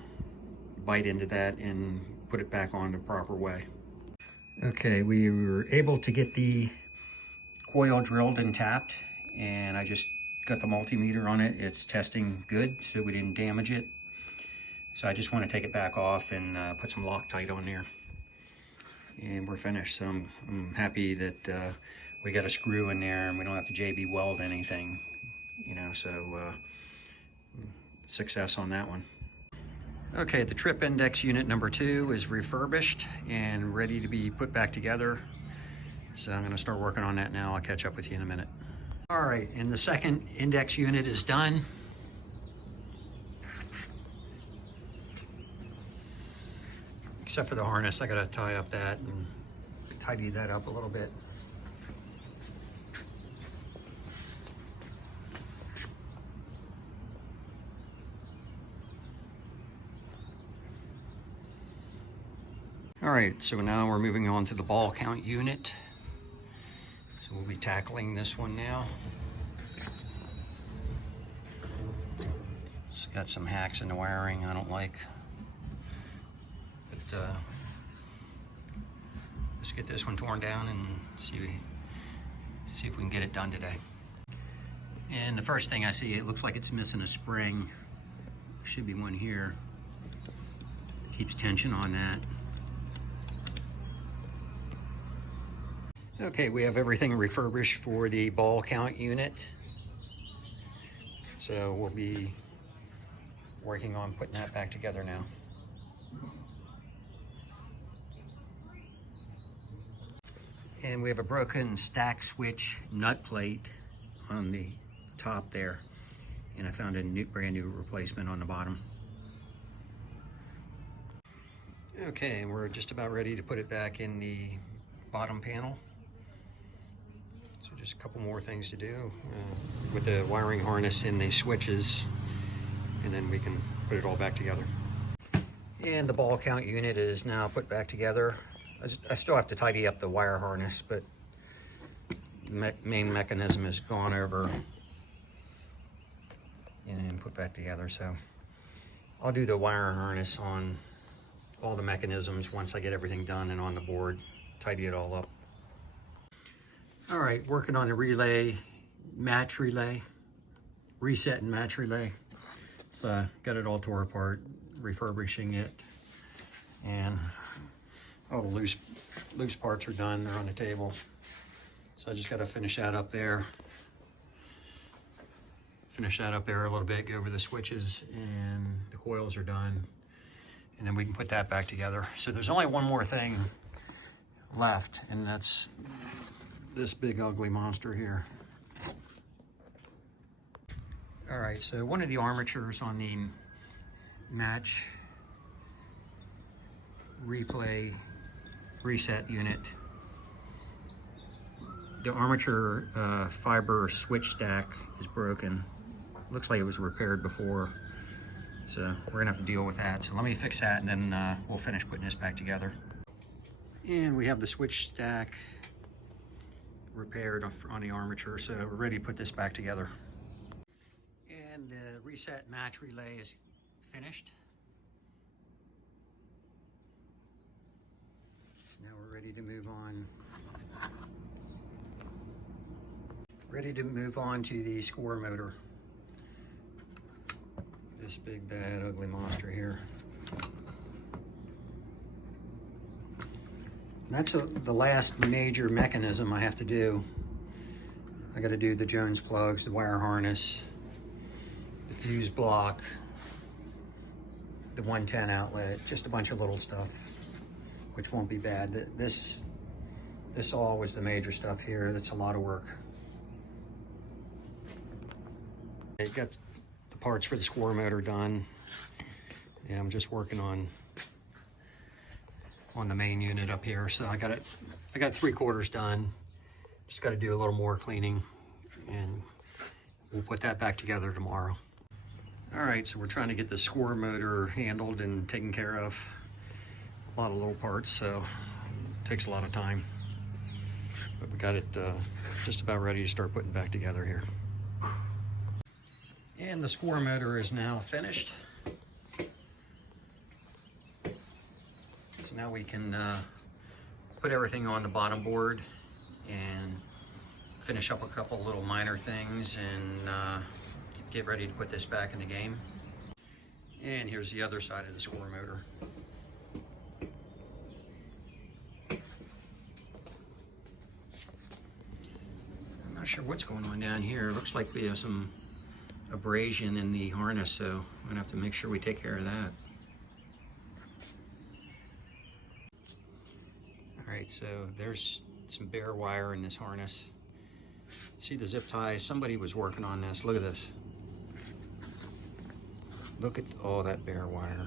bite into that and put it back on the proper way. Okay, we were able to get the coil drilled and tapped, and I just got the multimeter on it. It's testing good, so we didn't damage it. So I just want to take it back off and put some Loctite on there. And we're finished, so I'm happy that we got a screw in there and we don't have to JB weld anything, you know, so success on that one. Okay, the trip index unit number 2 is refurbished and ready to be put back together. So I'm gonna start working on that now. I'll catch up with you in a minute. All right, and the second index unit is done. Except for the harness, I gotta tie up that and tidy that up a little bit. All right, so now we're moving on to the ball count unit. So we'll be tackling this one now. It's got some hacks in the wiring I don't like. But let's get this one torn down and see if we can get it done today. And the first thing I see, it looks like it's missing a spring. Should be one here. Keeps tension on that. Okay, we have everything refurbished for the ball count unit. So we'll be working on putting that back together now. And we have a broken stack switch nut plate on the top there. And I found a brand new replacement on the bottom. Okay, and we're just about ready to put it back in the bottom panel. So just a couple more things to do with the wiring harness and the switches, and then we can put it all back together. And the ball count unit is now put back together. I still have to tidy up the wire harness, but the main mechanism is gone over and put back together. So I'll do the wire harness on all the mechanisms once I get everything done and on the board, tidy it all up. All right, working on the relay, match relay, reset and match relay. So got it all tore apart, refurbishing it, and all the loose parts are done. They're on the table. So I just got to finish that up there. Finish that up there a little bit, go over the switches, and the coils are done. And then we can put that back together. So there's only one more thing left, and that's this big ugly monster here. All right, so one of the armatures on the match replay reset unit, the armature fiber switch stack is broken. Looks like it was repaired before, so we're gonna have to deal with that. So let me fix that, and then we'll finish putting this back together. And we have the switch stack repaired on the armature, so we're ready to put this back together. And the reset match relay is finished. So now we're ready to move on. Ready to move on to the score motor. This big bad ugly monster here. That's the last major mechanism I have to do. I got to do the Jones plugs, the wire harness, the fuse block, the 110 outlet, just a bunch of little stuff, which won't be bad. This all was the major stuff here. That's a lot of work. I got the parts for the score motor done. Yeah, I'm just working on the main unit up here. So I got 3/4 done. Just got to do a little more cleaning, and we'll put that back together tomorrow. All right, so we're trying to get the score motor handled and taken care of. A lot of little parts, so it takes a lot of time. But we got it just about ready to start putting back together here. And the score motor is now finished. So now we can put everything on the bottom board and finish up a couple little minor things and get ready to put this back in the game. And here's the other side of the score motor. I'm not sure what's going on down here. It looks like we have some abrasion in the harness, so I'm gonna have to make sure we take care of that. All right, so there's some bare wire in this harness. See the zip ties? Somebody was working on this. Look at this. Look at all that bare wire.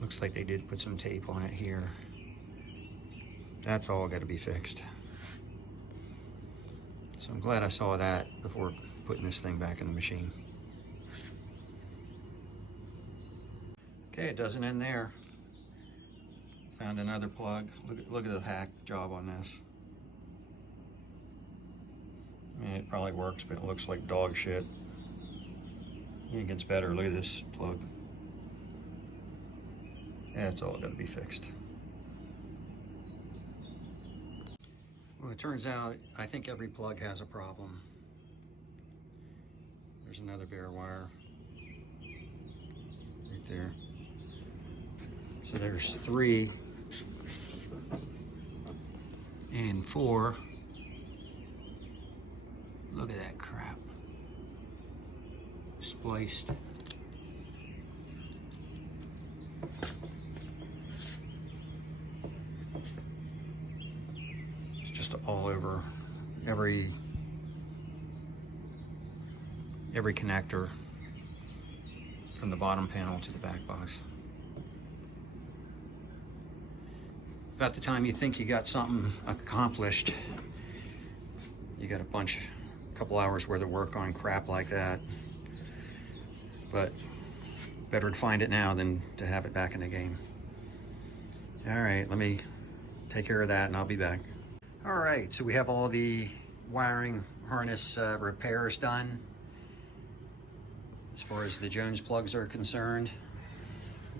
Looks like they did put some tape on it here. That's all got to be fixed. So I'm glad I saw that before putting this thing back in the machine. Okay, it doesn't end there. Found another plug. Look at the hack job on this. I mean, it probably works, but it looks like dog shit. It gets better. Look at this plug. That's all got to be fixed. Well, it turns out I think every plug has a problem. There's another bare wire right there. So there's 3 and 4. Look at that crap. Spliced. It's just all over every connector from the bottom panel to the back box. About the time you think you got something accomplished, you got a couple hours worth of work on crap like that. But better to find it now than to have it back in the game. All right, let me take care of that and I'll be back. All right, so we have all the wiring harness repairs done. As far as the Jones plugs are concerned,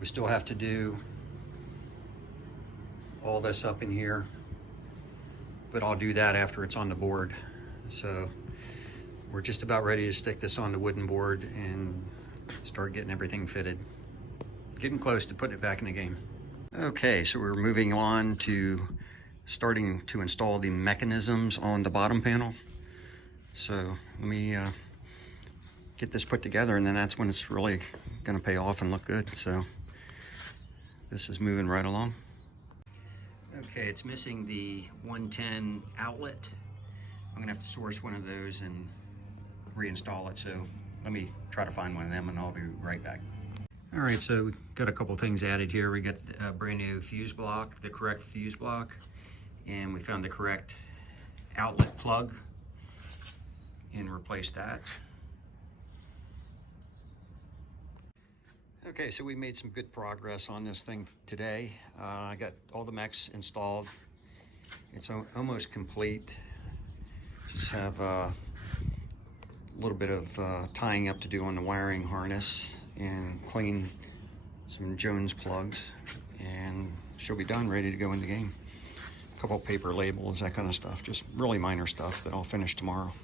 we still have to do all this up in here, but I'll do that after it's on the board. So we're just about ready to stick this on the wooden board and start getting everything fitted. Getting close to putting it back in the game. Okay, so we're moving on to starting to install the mechanisms on the bottom panel. So let me get this put together, and then that's when it's really gonna pay off and look good. So this is moving right along. Okay, it's missing the 110 outlet. I'm gonna have to source one of those and reinstall it. So let me try to find one of them and I'll be right back. All right, so we got a couple things added here. We got a brand new fuse block, the correct fuse block, and we found the correct outlet plug and replaced that. Okay, so we made some good progress on this thing today. I got all the mechs installed It's almost complete. Just have a little bit of tying up to do on the wiring harness and clean some Jones plugs, and she'll be done, ready to go in the game. A couple paper labels, that kind of stuff, just really minor stuff that I'll finish tomorrow.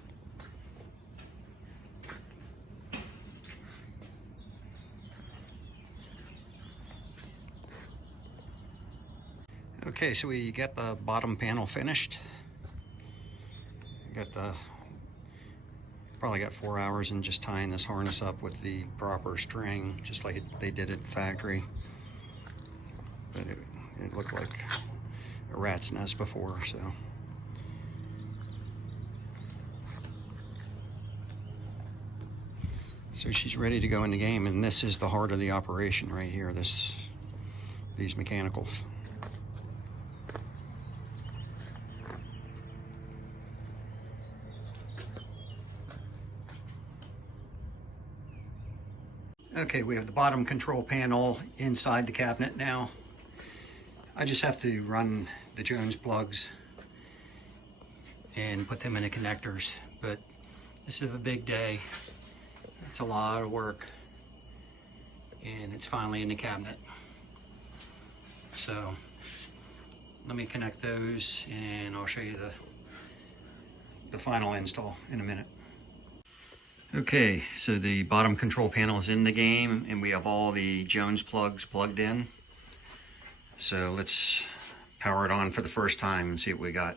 Okay, so we got the bottom panel finished. Probably got 4 hours in just tying this harness up with the proper string, just like they did at the factory. But it looked like a rat's nest before, so. So she's ready to go in the game, and this is the heart of the operation right here, these mechanicals. Okay, we have the bottom control panel inside the cabinet now. I just have to run the Jones plugs and put them in the connectors, but this is a big day. It's a lot of work, and it's finally in the cabinet. So let me connect those and I'll show you the final install in a minute. Okay, so the bottom control panel is in the game, and we have all the Jones plugs plugged in. So let's power it on for the first time and see what we got.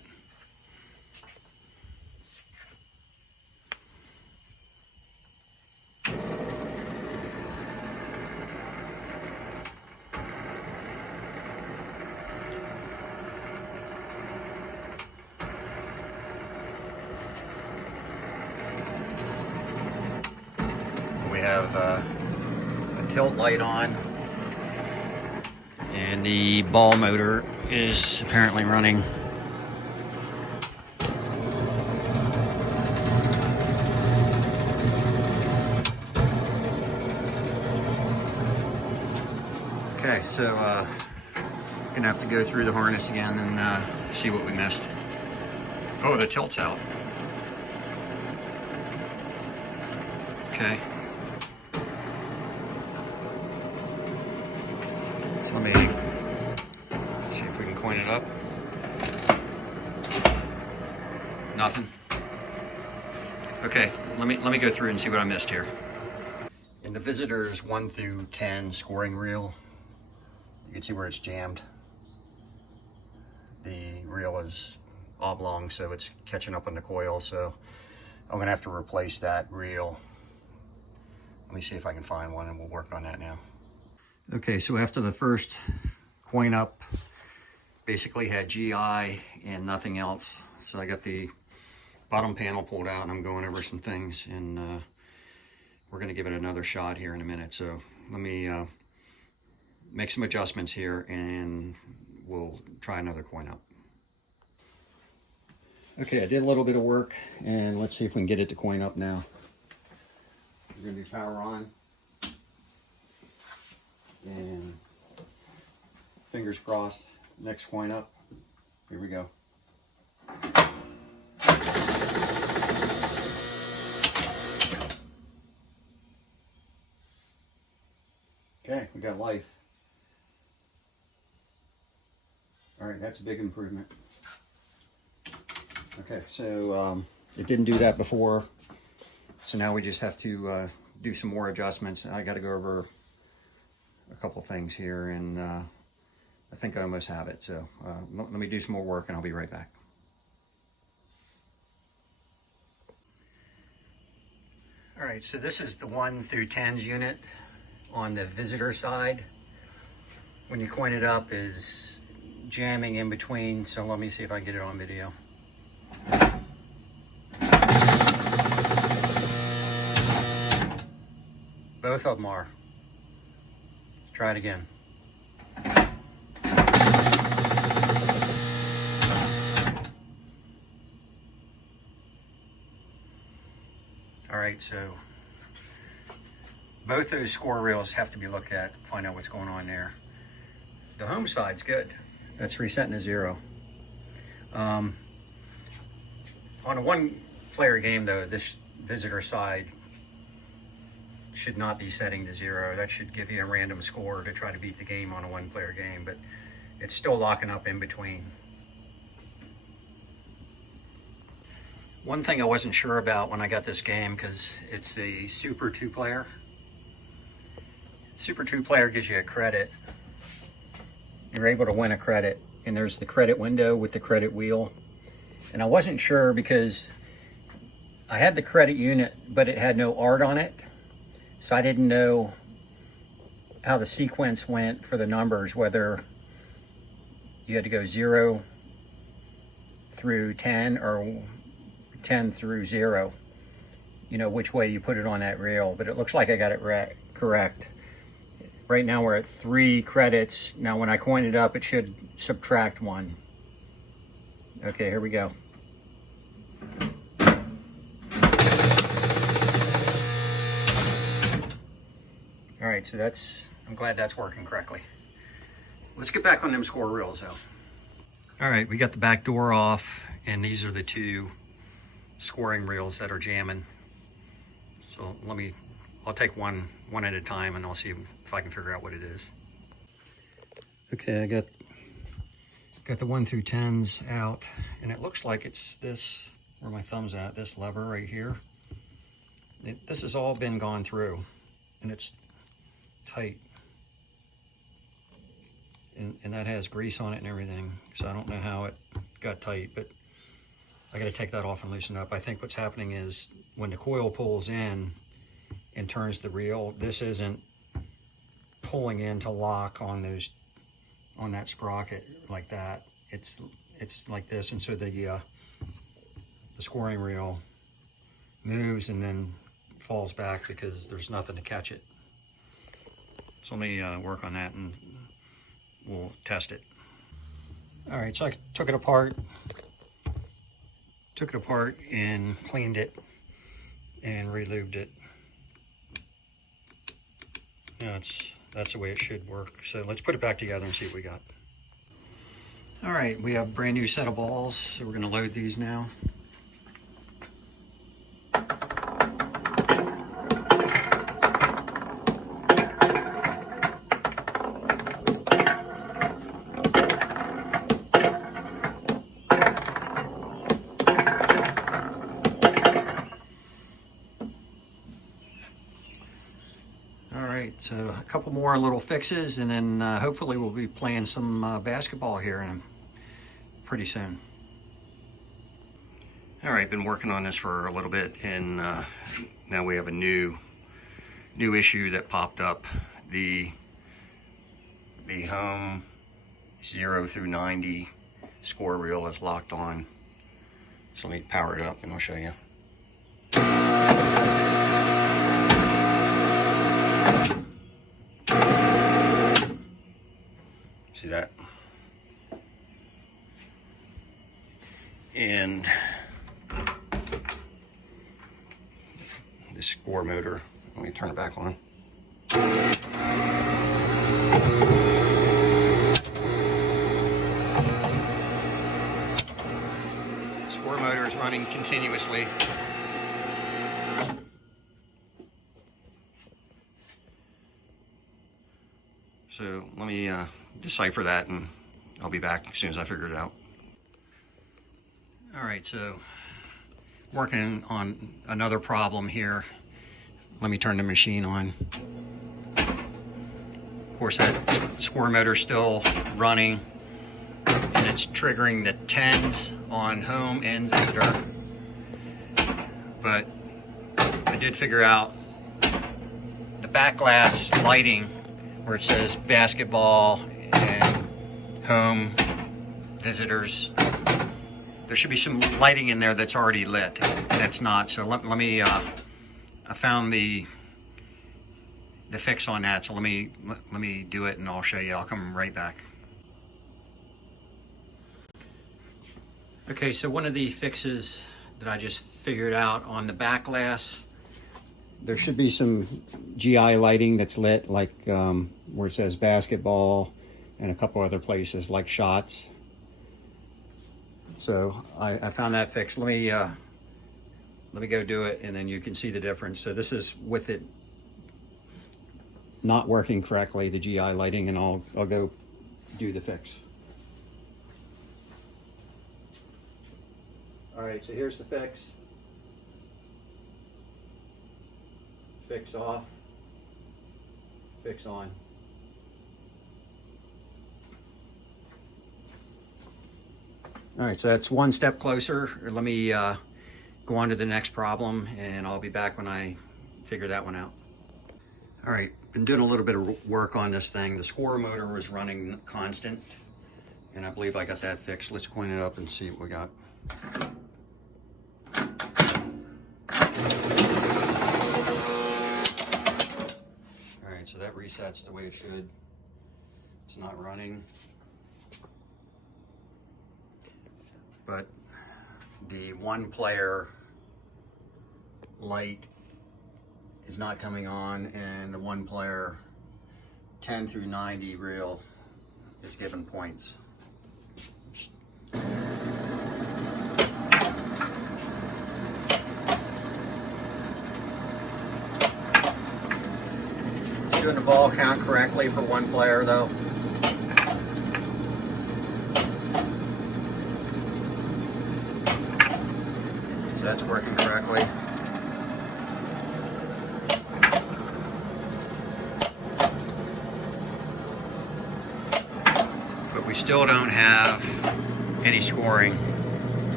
We have a tilt light on, and the ball motor is apparently running. Okay, so gonna have to go through the harness again and see what we missed. Oh, the tilt's out. Okay. So let me see if we can coin it up. Nothing. Okay, let me go through and see what I missed here. In the visitors 1 through 10 scoring reel, you can see where it's jammed. The reel is oblong, so it's catching up on the coil, so I'm gonna have to replace that reel. Let me see if I can find one, and we'll work on that now. Okay, so after the first coin up, basically had GI and nothing else. So I got the bottom panel pulled out, and I'm going over some things, and we're gonna give it another shot here in a minute. So let me make some adjustments here, and we'll try another coin up. Okay, I did a little bit of work, and let's see if we can get it to coin up now. We're gonna do power on, and fingers crossed, next coin up. Here we go. Okay, we got life. All right, that's a big improvement. Okay, so it didn't do that before. So now we just have to do some more adjustments. I got to go over a couple things here, and I think I almost have it. So let me do some more work, and I'll be right back. All right, so this is the 1 through 10s unit on the visitor side. When you coin it up, is jamming in between. So let me see if I can get it on video. Both of them are. Try it again. All right, so both those score reels have to be looked at, find out what's going on there. The home side's good. That's resetting to 0. On a one-player game, though, this visitor side should not be setting to 0. That should give you a random score to try to beat the game on a one-player game, but it's still locking up in between. One thing I wasn't sure about when I got this game, because it's the Super 2-player. Super 2-player gives you a credit. You're able to win a credit, and there's the credit window with the credit wheel. And I wasn't sure because I had the credit unit, but it had no art on it. So I didn't know how the sequence went for the numbers, whether you had to go 0 through 10 or 10 through 0, you know, which way you put it on that reel. But it looks like I got it correct. Right now we're at 3 credits. Now when I coin it up, it should subtract 1. Okay, here we go. All right, so I'm glad that's working correctly. Let's get back on them score reels though. All right, we got the back door off, and these are the 2 scoring reels that are jamming. So I'll take one at a time, and I'll see if I can figure out what it is. Okay, I got the 1 through 10s out, and it looks like it's this, where my thumb's at, this lever right here. This has all been gone through, and it's tight. And that has grease on it and everything, so I don't know how it got tight, but I got to take that off and loosen it up. I think what's happening is when the coil pulls in and turns the reel, this isn't pulling in to lock on that sprocket like that. It's like this, and so the scoring reel moves and then falls back because there's nothing to catch it. So let me work on that and we'll test it. All right, so I took it apart and cleaned it and re-lubed it. Now that's the way it should work. So let's put it back together and see what we got. All right, we have a brand new set of balls, so we're gonna load these now. So a couple more little fixes, and then hopefully we'll be playing some basketball here pretty soon. All right, been working on this for a little bit, and now we have a new issue that popped up. The home 0 through 90 score reel is locked on. So let me power it up and I'll show you. See that? And the score motor, let me turn it back on. Score motor is running continuously. So let me decipher that, and I'll be back as soon as I figure it out. All right, so working on another problem here. Let me turn the machine on. Of course, that score motor's still running, and it's triggering the 10s on home and visitor. But I did figure out the backglass lighting where it says basketball and home, visitors. There should be some lighting in there that's already lit. That's not. So let me. I found the fix on that. So let me do it, and I'll show you. I'll come right back. Okay. So one of the fixes that I just figured out on the backglass, there should be some GI lighting that's lit, like where it says basketball, and a couple other places like shots. So I found that fixed. Let me go do it, and then you can see the difference. So this is with it not working correctly, the GI lighting, and I'll go do the fix. All right, so here's the fix. Fix off, fix on. All right, so that's one step closer. Let me go on to the next problem, and I'll be back when I figure that one out. All right, been doing a little bit of work on this thing. The score motor was running constant, and I believe I got that fixed. Let's coin it up and see what we got. All right, so that resets the way it should. It's not running. But the one player light is not coming on, and the one player 10 through 90 reel is given points. It's doing the ball count correctly for one player though. That's working correctly. But we still don't have any scoring.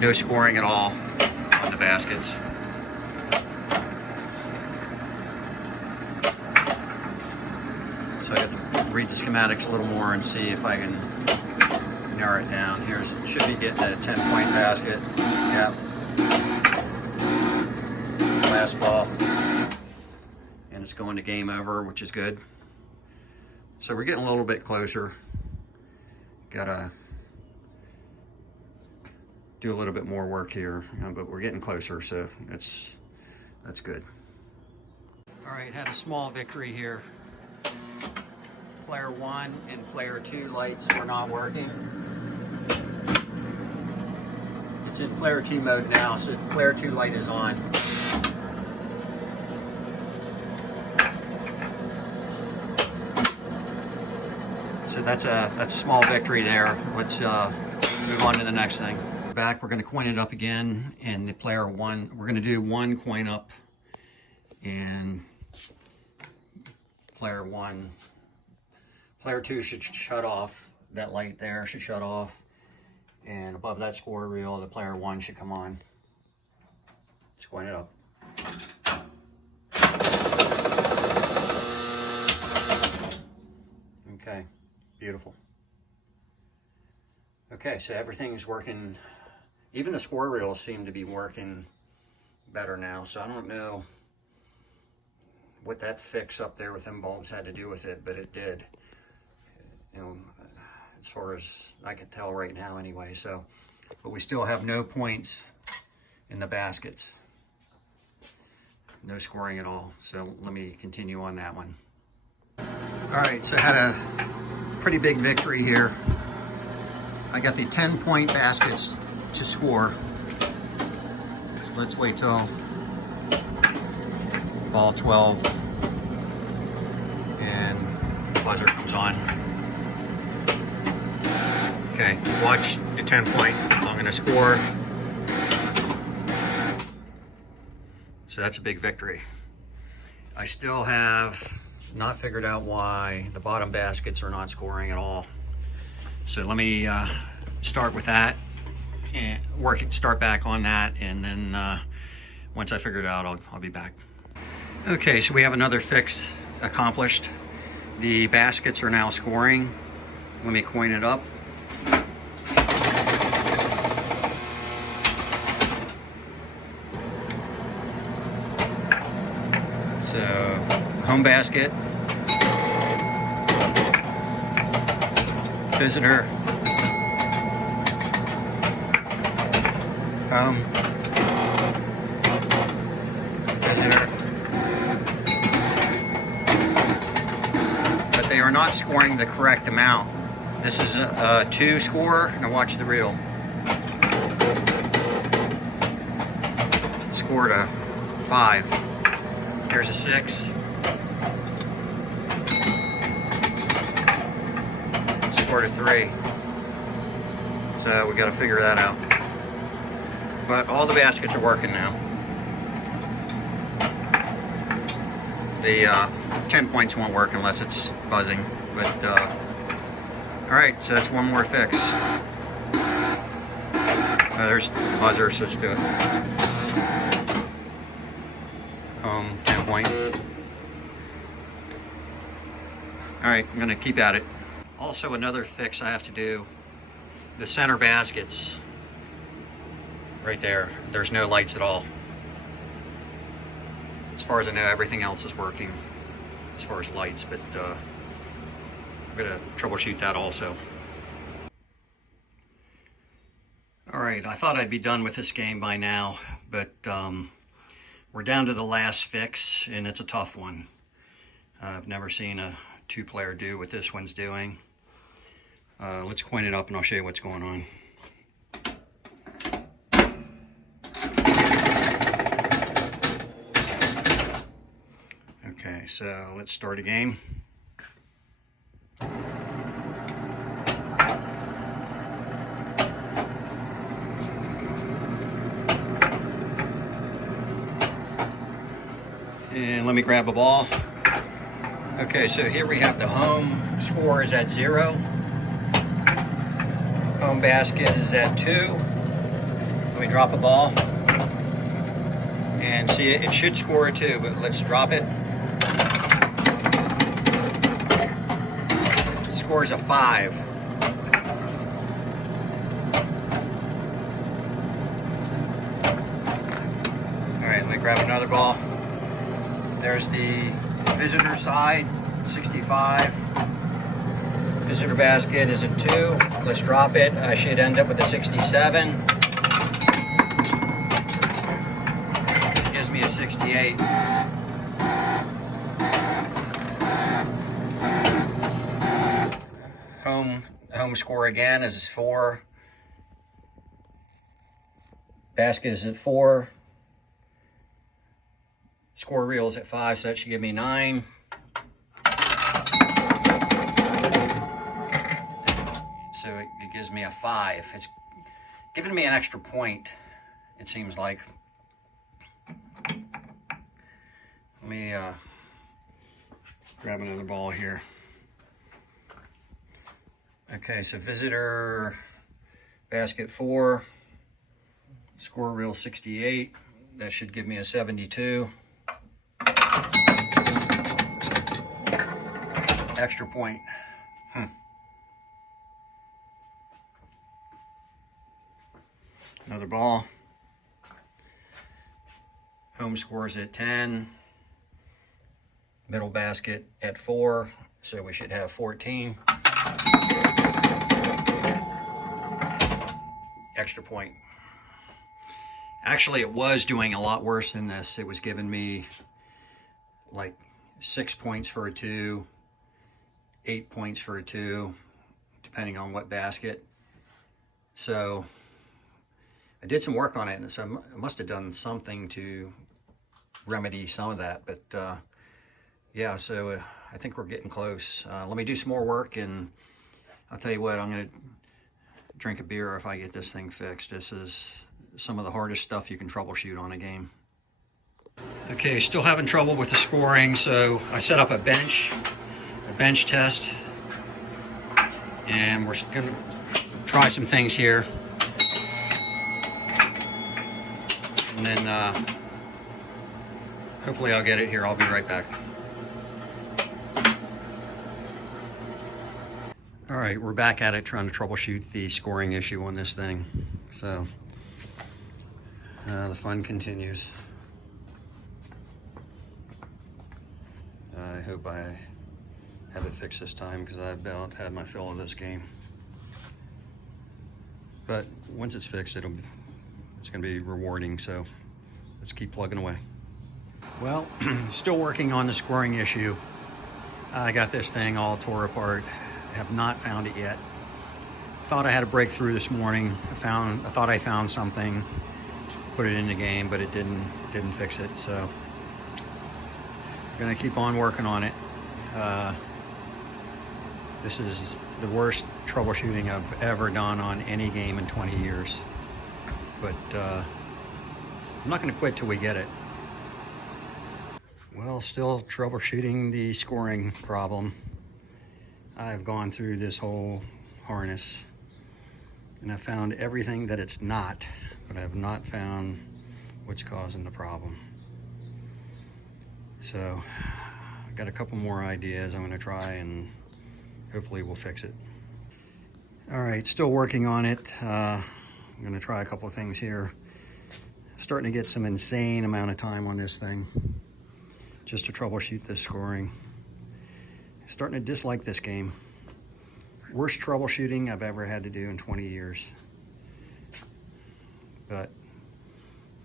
No scoring at all on the baskets. Read the schematics a little more and see if I can narrow it down. Here's should be getting a 10-point basket. Yep. Last ball. And it's going to game over, which is good. So we're getting a little bit closer. Gotta do a little bit more work here, but we're getting closer, so that's good. All right, had a small victory here. Player 1 and player 2 lights were not working. It's in player 2 mode now, so player 2 light is on. So that's a small victory there. Let's move on to the next thing. Back, we're going to coin it up again, and the player 1, we're going to do one coin up, and player 1. Player 2 should shut off. That light there should shut off. And above that score reel, the player 1 should come on. Let's coin it up. Okay, beautiful. Okay, so everything's working. Even the score reels seem to be working better now. So I don't know what that fix up there with them bulbs had to do with it, but it did. You know, as far as I can tell right now anyway. So, but we still have no points in the baskets. No scoring at all. So let me continue on that one. All right, so I had a pretty big victory here. I got the 10-point baskets to score. So let's wait till ball 12 and buzzer comes on. Okay, watch the 10-point. I'm going to score. So that's a big victory. I still have not figured out why the bottom baskets are not scoring at all. So let me start with that and start back on that, and then once I figure it out, I'll be back. Okay, so we have another fix accomplished. The baskets are now scoring. Let me coin it up. So, home basket, visitor, home, visitor, not scoring the correct amount. This is a 2 score. Now watch the reel. Scored a 5. Here's a 6. Scored a 3. So we got to figure that out. But all the baskets are working now. The 10 points won't work unless it's buzzing. But alright, so that's one more fix. There's the buzzer, so let's do it. 10 point. Alright, I'm going to keep at it. Also, another fix I have to do, the center baskets. Right there, there's no lights at all. As far as I know, everything else is working as far as lights, but I'm going to troubleshoot that also. Alright, I thought I'd be done with this game by now, but we're down to the last fix, and it's a tough one. I've never seen a 2-player do what this one's doing. Let's coin it up and I'll show you what's going on. Okay, so let's start a game. And let me grab a ball. Okay, so here we have the home score is at 0. Home basket is at 2. Let me drop a ball. And see, it should score a 2, but let's drop it. It scores a 5. All right, let me grab another ball. There's the visitor side, 65. Visitor basket is a 2. Let's drop it. I should end up with a 67. Gives me a 68. Home score again is 4. Basket is at 4. Score reel is at 5, so that should give me 9. So it gives me a 5. It's giving me an extra point, it seems like. Let me grab another ball here. Okay, so visitor basket 4, score reel 68. That should give me a 72. Extra point. Another ball. Home scores at 10. Middle basket at 4. So we should have 14. Extra point. Actually, it was doing a lot worse than this. It was giving me like 6 points for a 2, 8 points for a 2, depending on what basket. So I did some work on it, and so I must have done something to remedy some of that. But yeah, so I think we're getting close. Let me do some more work, and I'll tell you what, I'm going to drink a beer if I get this thing fixed. This is some of the hardest stuff you can troubleshoot on a game. Okay, still having trouble with the scoring, so I set up a bench test, and we're going to try some things here. And then hopefully I'll get it here. I'll be right back. All right, we're back at it trying to troubleshoot the scoring issue on this thing. So the fun continues. I hope I have it fixed this time, because I've about had my fill of this game. But once it's fixed, it's going to be rewarding, so let's keep plugging away. Well, still working on the scoring issue. I got this thing all tore apart. Have not found it yet. Thought I had a breakthrough this morning. I thought I found something, put it in the game, but it didn't fix it. So I'm gonna keep on working on it. This is the worst troubleshooting I've ever done on any game in 20 years. But I'm not gonna quit till we get it. Well, still troubleshooting the scoring problem. I've gone through this whole harness and I've found everything that it's not, but I have not found what's causing the problem. So I've got a couple more ideas I'm going to try and hopefully we'll fix it. All right, still working on it. I'm going to try a couple of things here. Starting to get some insane amount of time on this thing just to troubleshoot this scoring. Starting to dislike this game. Worst troubleshooting I've ever had to do in 20 years. But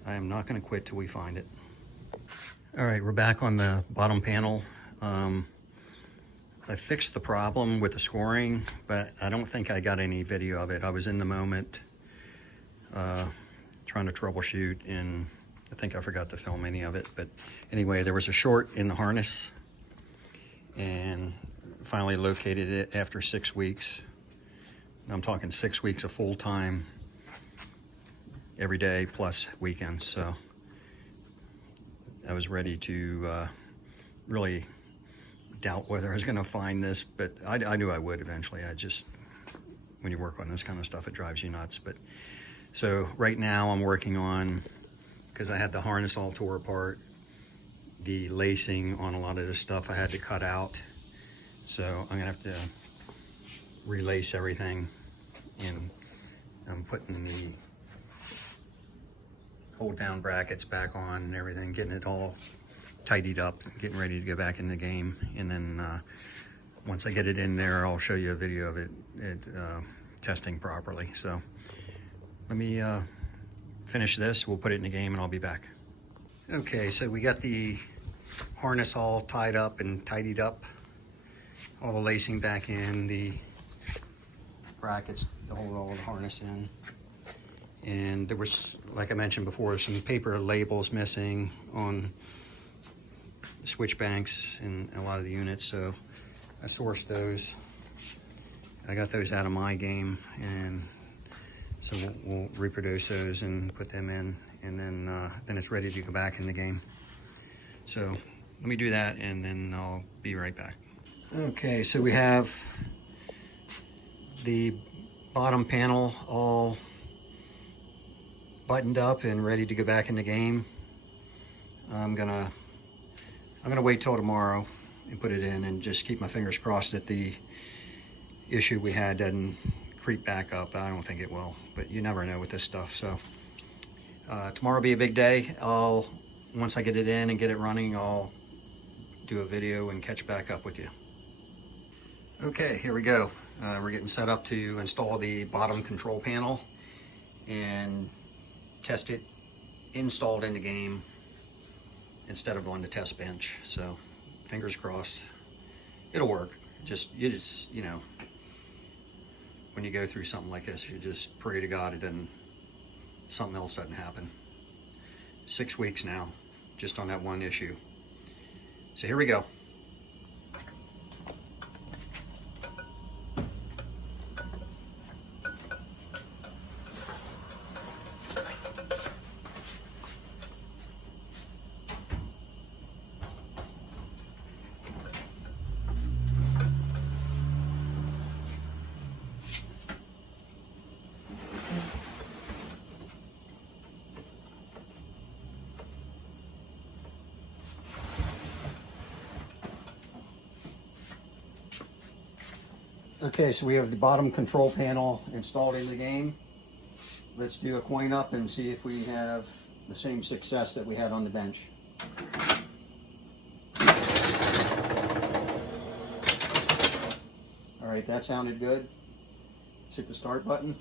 I am not going to quit till we find it. All right, we're back on the bottom panel. I fixed the problem with the scoring, but I don't think I got any video of it. I was in the moment trying to troubleshoot, and I think I forgot to film any of it. But anyway, there was a short in the harness, and finally located it after 6 weeks. I'm talking 6 weeks of full time, every day plus weekends. So I was ready to really doubt whether I was going to find this, but I knew I would eventually. When you work on this kind of stuff, it drives you nuts. But so right now I'm working on, because I had the harness all tore apart, the lacing on a lot of this stuff I had to cut out. So I'm gonna have to relace everything, and I'm putting the hold down brackets back on and everything, getting it all tidied up, getting ready to go back in the game. And then once I get it in there, I'll show you a video of it testing properly. So let me finish this, we'll put it in the game and I'll be back. Okay, so we got the harness all tied up and tidied up. All the lacing back in, the brackets to hold all the harness in. And there was, like I mentioned before, some paper labels missing on the switch banks and a lot of the units, so I sourced those. I got those out of my game, and so we'll reproduce those and put them in, and then it's ready to go back in the game. So let me do that and then I'll be right back. Okay, so we have the bottom panel all buttoned up and ready to go back in the game. I'm gonna wait till tomorrow and put it in and just keep my fingers crossed that the issue we had doesn't creep back up. I don't think it will, but you never know with this stuff. So tomorrow will be a big day. Once I get it in and get it running, I'll do a video and catch back up with you. Okay, here we go. We're getting set up to install the bottom control panel and test it installed in the game instead of on the test bench. So fingers crossed, it'll work. You know, when you go through something like this, you just pray to God something else doesn't happen. 6 weeks now, just on that one issue. So here we go. Okay, so we have the bottom control panel installed in the game. Let's do a coin up and see if we have the same success that we had on the bench. All right, that sounded good. Let's hit the start button.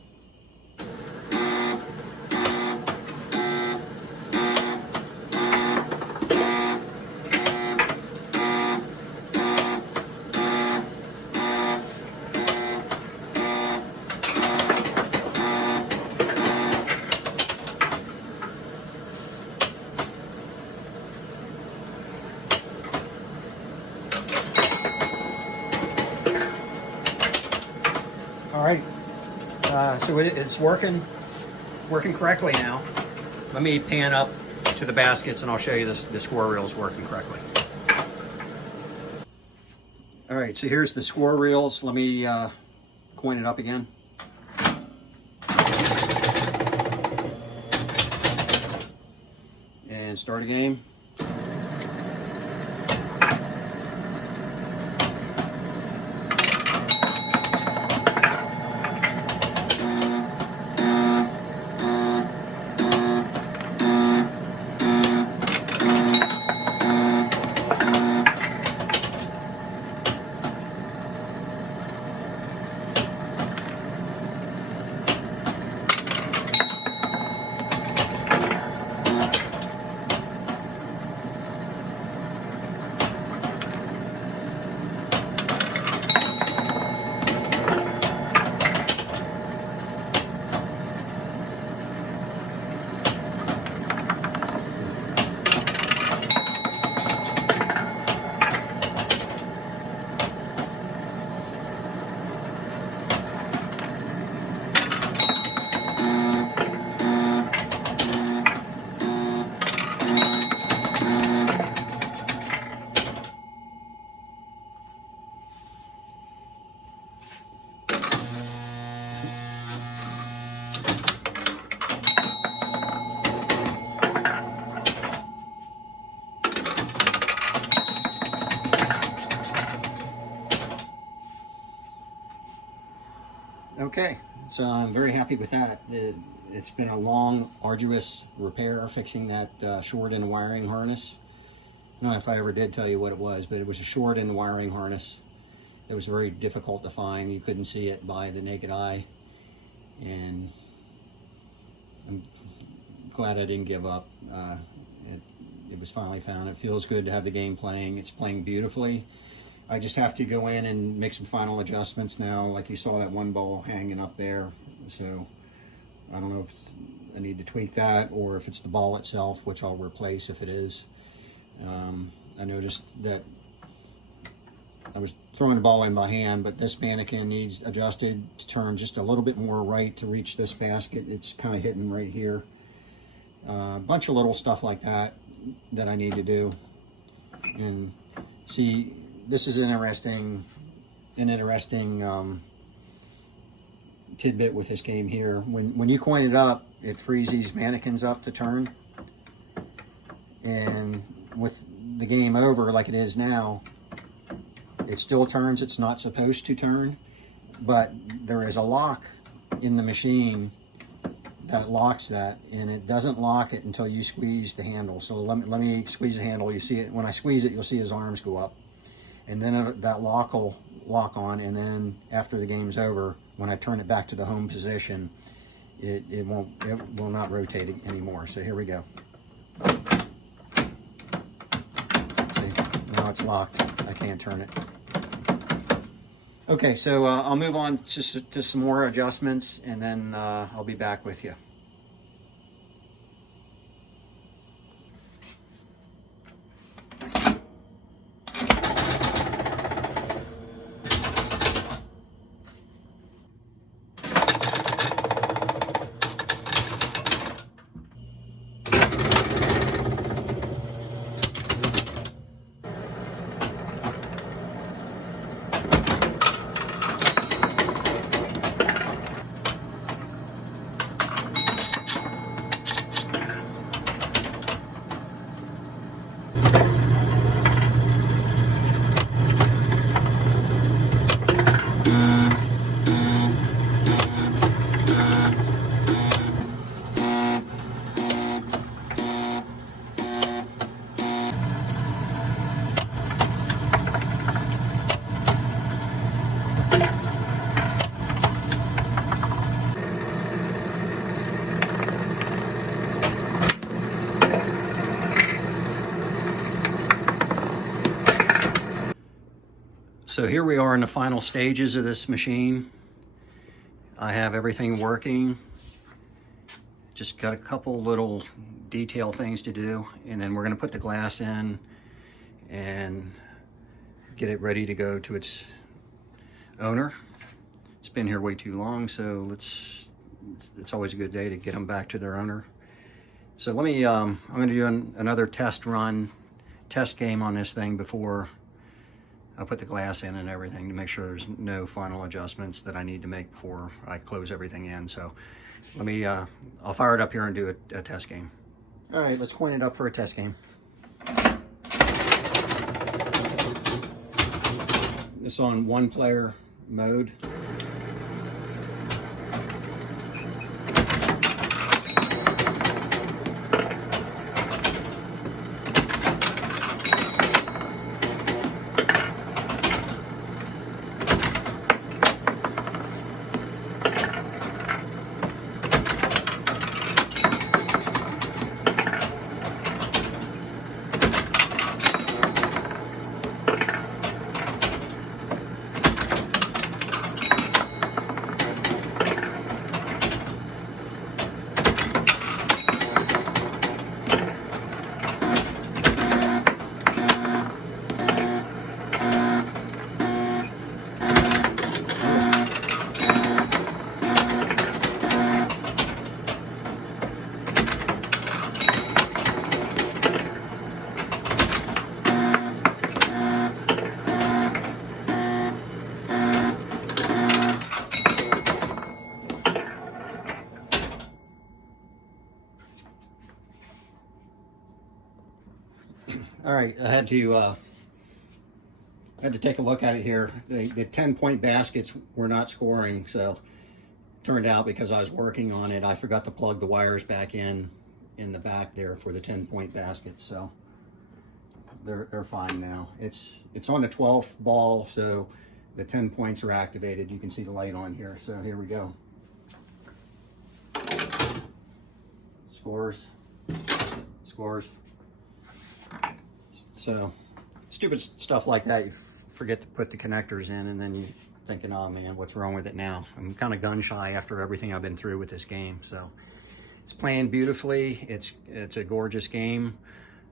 So it's working correctly now. Let me pan up to the baskets and I'll show you the score reels working correctly. All right, so here's the score reels. Let me coin it up again. And start a game. Okay, so I'm very happy with that. It's been a long, arduous repair fixing that short in the wiring harness. I don't know if I ever did tell you what it was, but it was a short in the wiring harness. It was very difficult to find. You couldn't see it by the naked eye. And I'm glad I didn't give up. It was finally found. It feels good to have the game playing. It's playing beautifully. I just have to go in and make some final adjustments now. Like you saw that one ball hanging up there. So I don't know if I need to tweak that or if it's the ball itself, which I'll replace if it is. I noticed that I was throwing the ball in by hand, but this mannequin needs adjusted to turn just a little bit more right to reach this basket. It's kind of hitting right here. A bunch of little stuff like that I need to do. And see, this is an interesting tidbit with this game here. When you coin it up, it frees these mannequins up to turn. And with the game over like it is now, it still turns. It's not supposed to turn, but there is a lock in the machine that locks that, and it doesn't lock it until you squeeze the handle. So let me squeeze the handle. You see it, when I squeeze it, you'll see his arms go up. And then that lock will lock on, and then after the game's over, when I turn it back to the home position, it will not rotate anymore. So here we go. See, now it's locked. I can't turn it. Okay, so I'll move on to some more adjustments, and then I'll be back with you. So here we are in the final stages of this machine. I have everything working. Just got a couple little detail things to do, and then we're going to put the glass in and get it ready to go to its owner. It's been here way too long, so let's it's always a good day to get them back to their owner. So let me, I'm going to do another test game on this thing before I put the glass in and everything, to make sure there's no final adjustments that I need to make before I close everything in. So let me, I'll fire it up here and do a test game. All right, let's coin it up for a test game. This is on 1-player mode. All right, I had to take a look at it here. The 10-point baskets were not scoring, so turned out because I was working on it, I forgot to plug the wires back in the back there for the 10-point baskets. So they're fine now. It's on the 12th ball, so the 10 points are activated. You can see the light on here. So here we go. Scores. So stupid stuff like that, you forget to put the connectors in, and then you're thinking, oh man, what's wrong with it now? I'm kind of gun shy after everything I've been through with this game. So it's playing beautifully. It's a gorgeous game.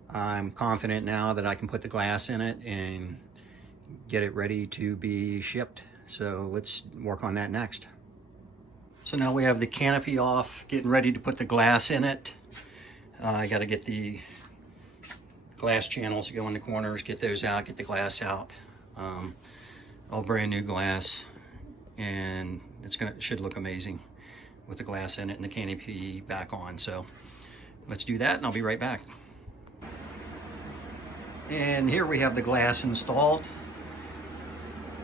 I'm confident now that I can put the glass in it and get it ready to be shipped. So let's work on that next. So now we have the canopy off, getting ready to put the glass in it. I got to get the glass channels that go in the corners, get those out, get the glass out. All brand new glass, and it should look amazing with the glass in it and the canopy back on. So let's do that, and I'll be right back. And here we have the glass installed.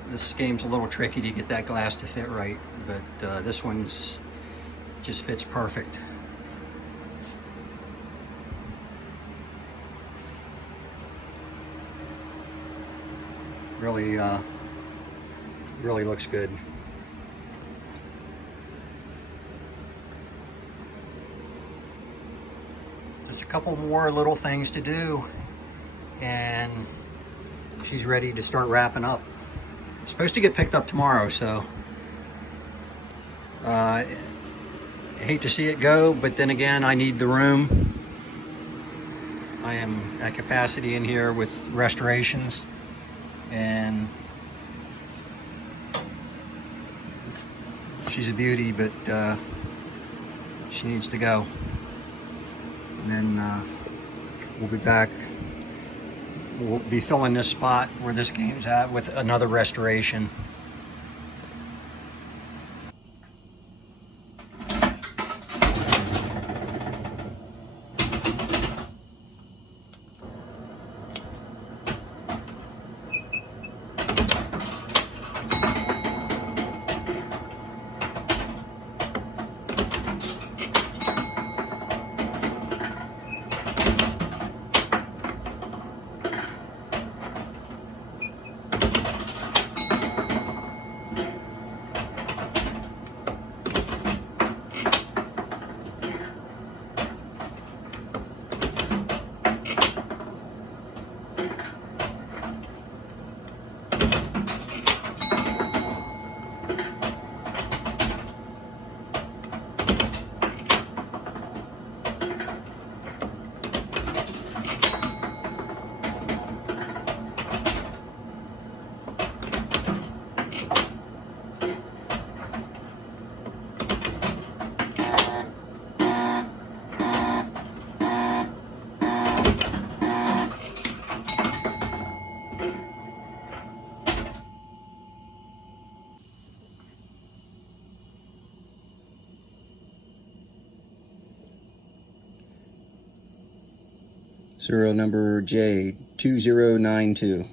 This game's a little tricky to get that glass to fit right, but this one's just fits perfect. Really looks good. Just a couple more little things to do, and she's ready to start wrapping up. Supposed to get picked up tomorrow, so I hate to see it go, but then again, I need the room. I am at capacity in here with restorations, and she's a beauty, but she needs to go. And then we'll be back. We'll be filling this spot where this game's at with another restoration. Serial number J2092.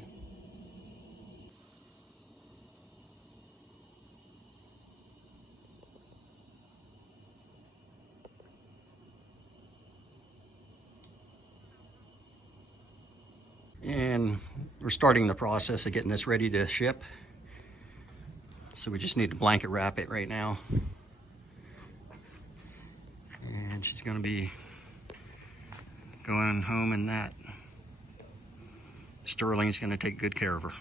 And we're starting the process of getting this ready to ship. So we just need to blanket wrap it right now. And she's gonna be going home in that. Sterling's gonna take good care of her.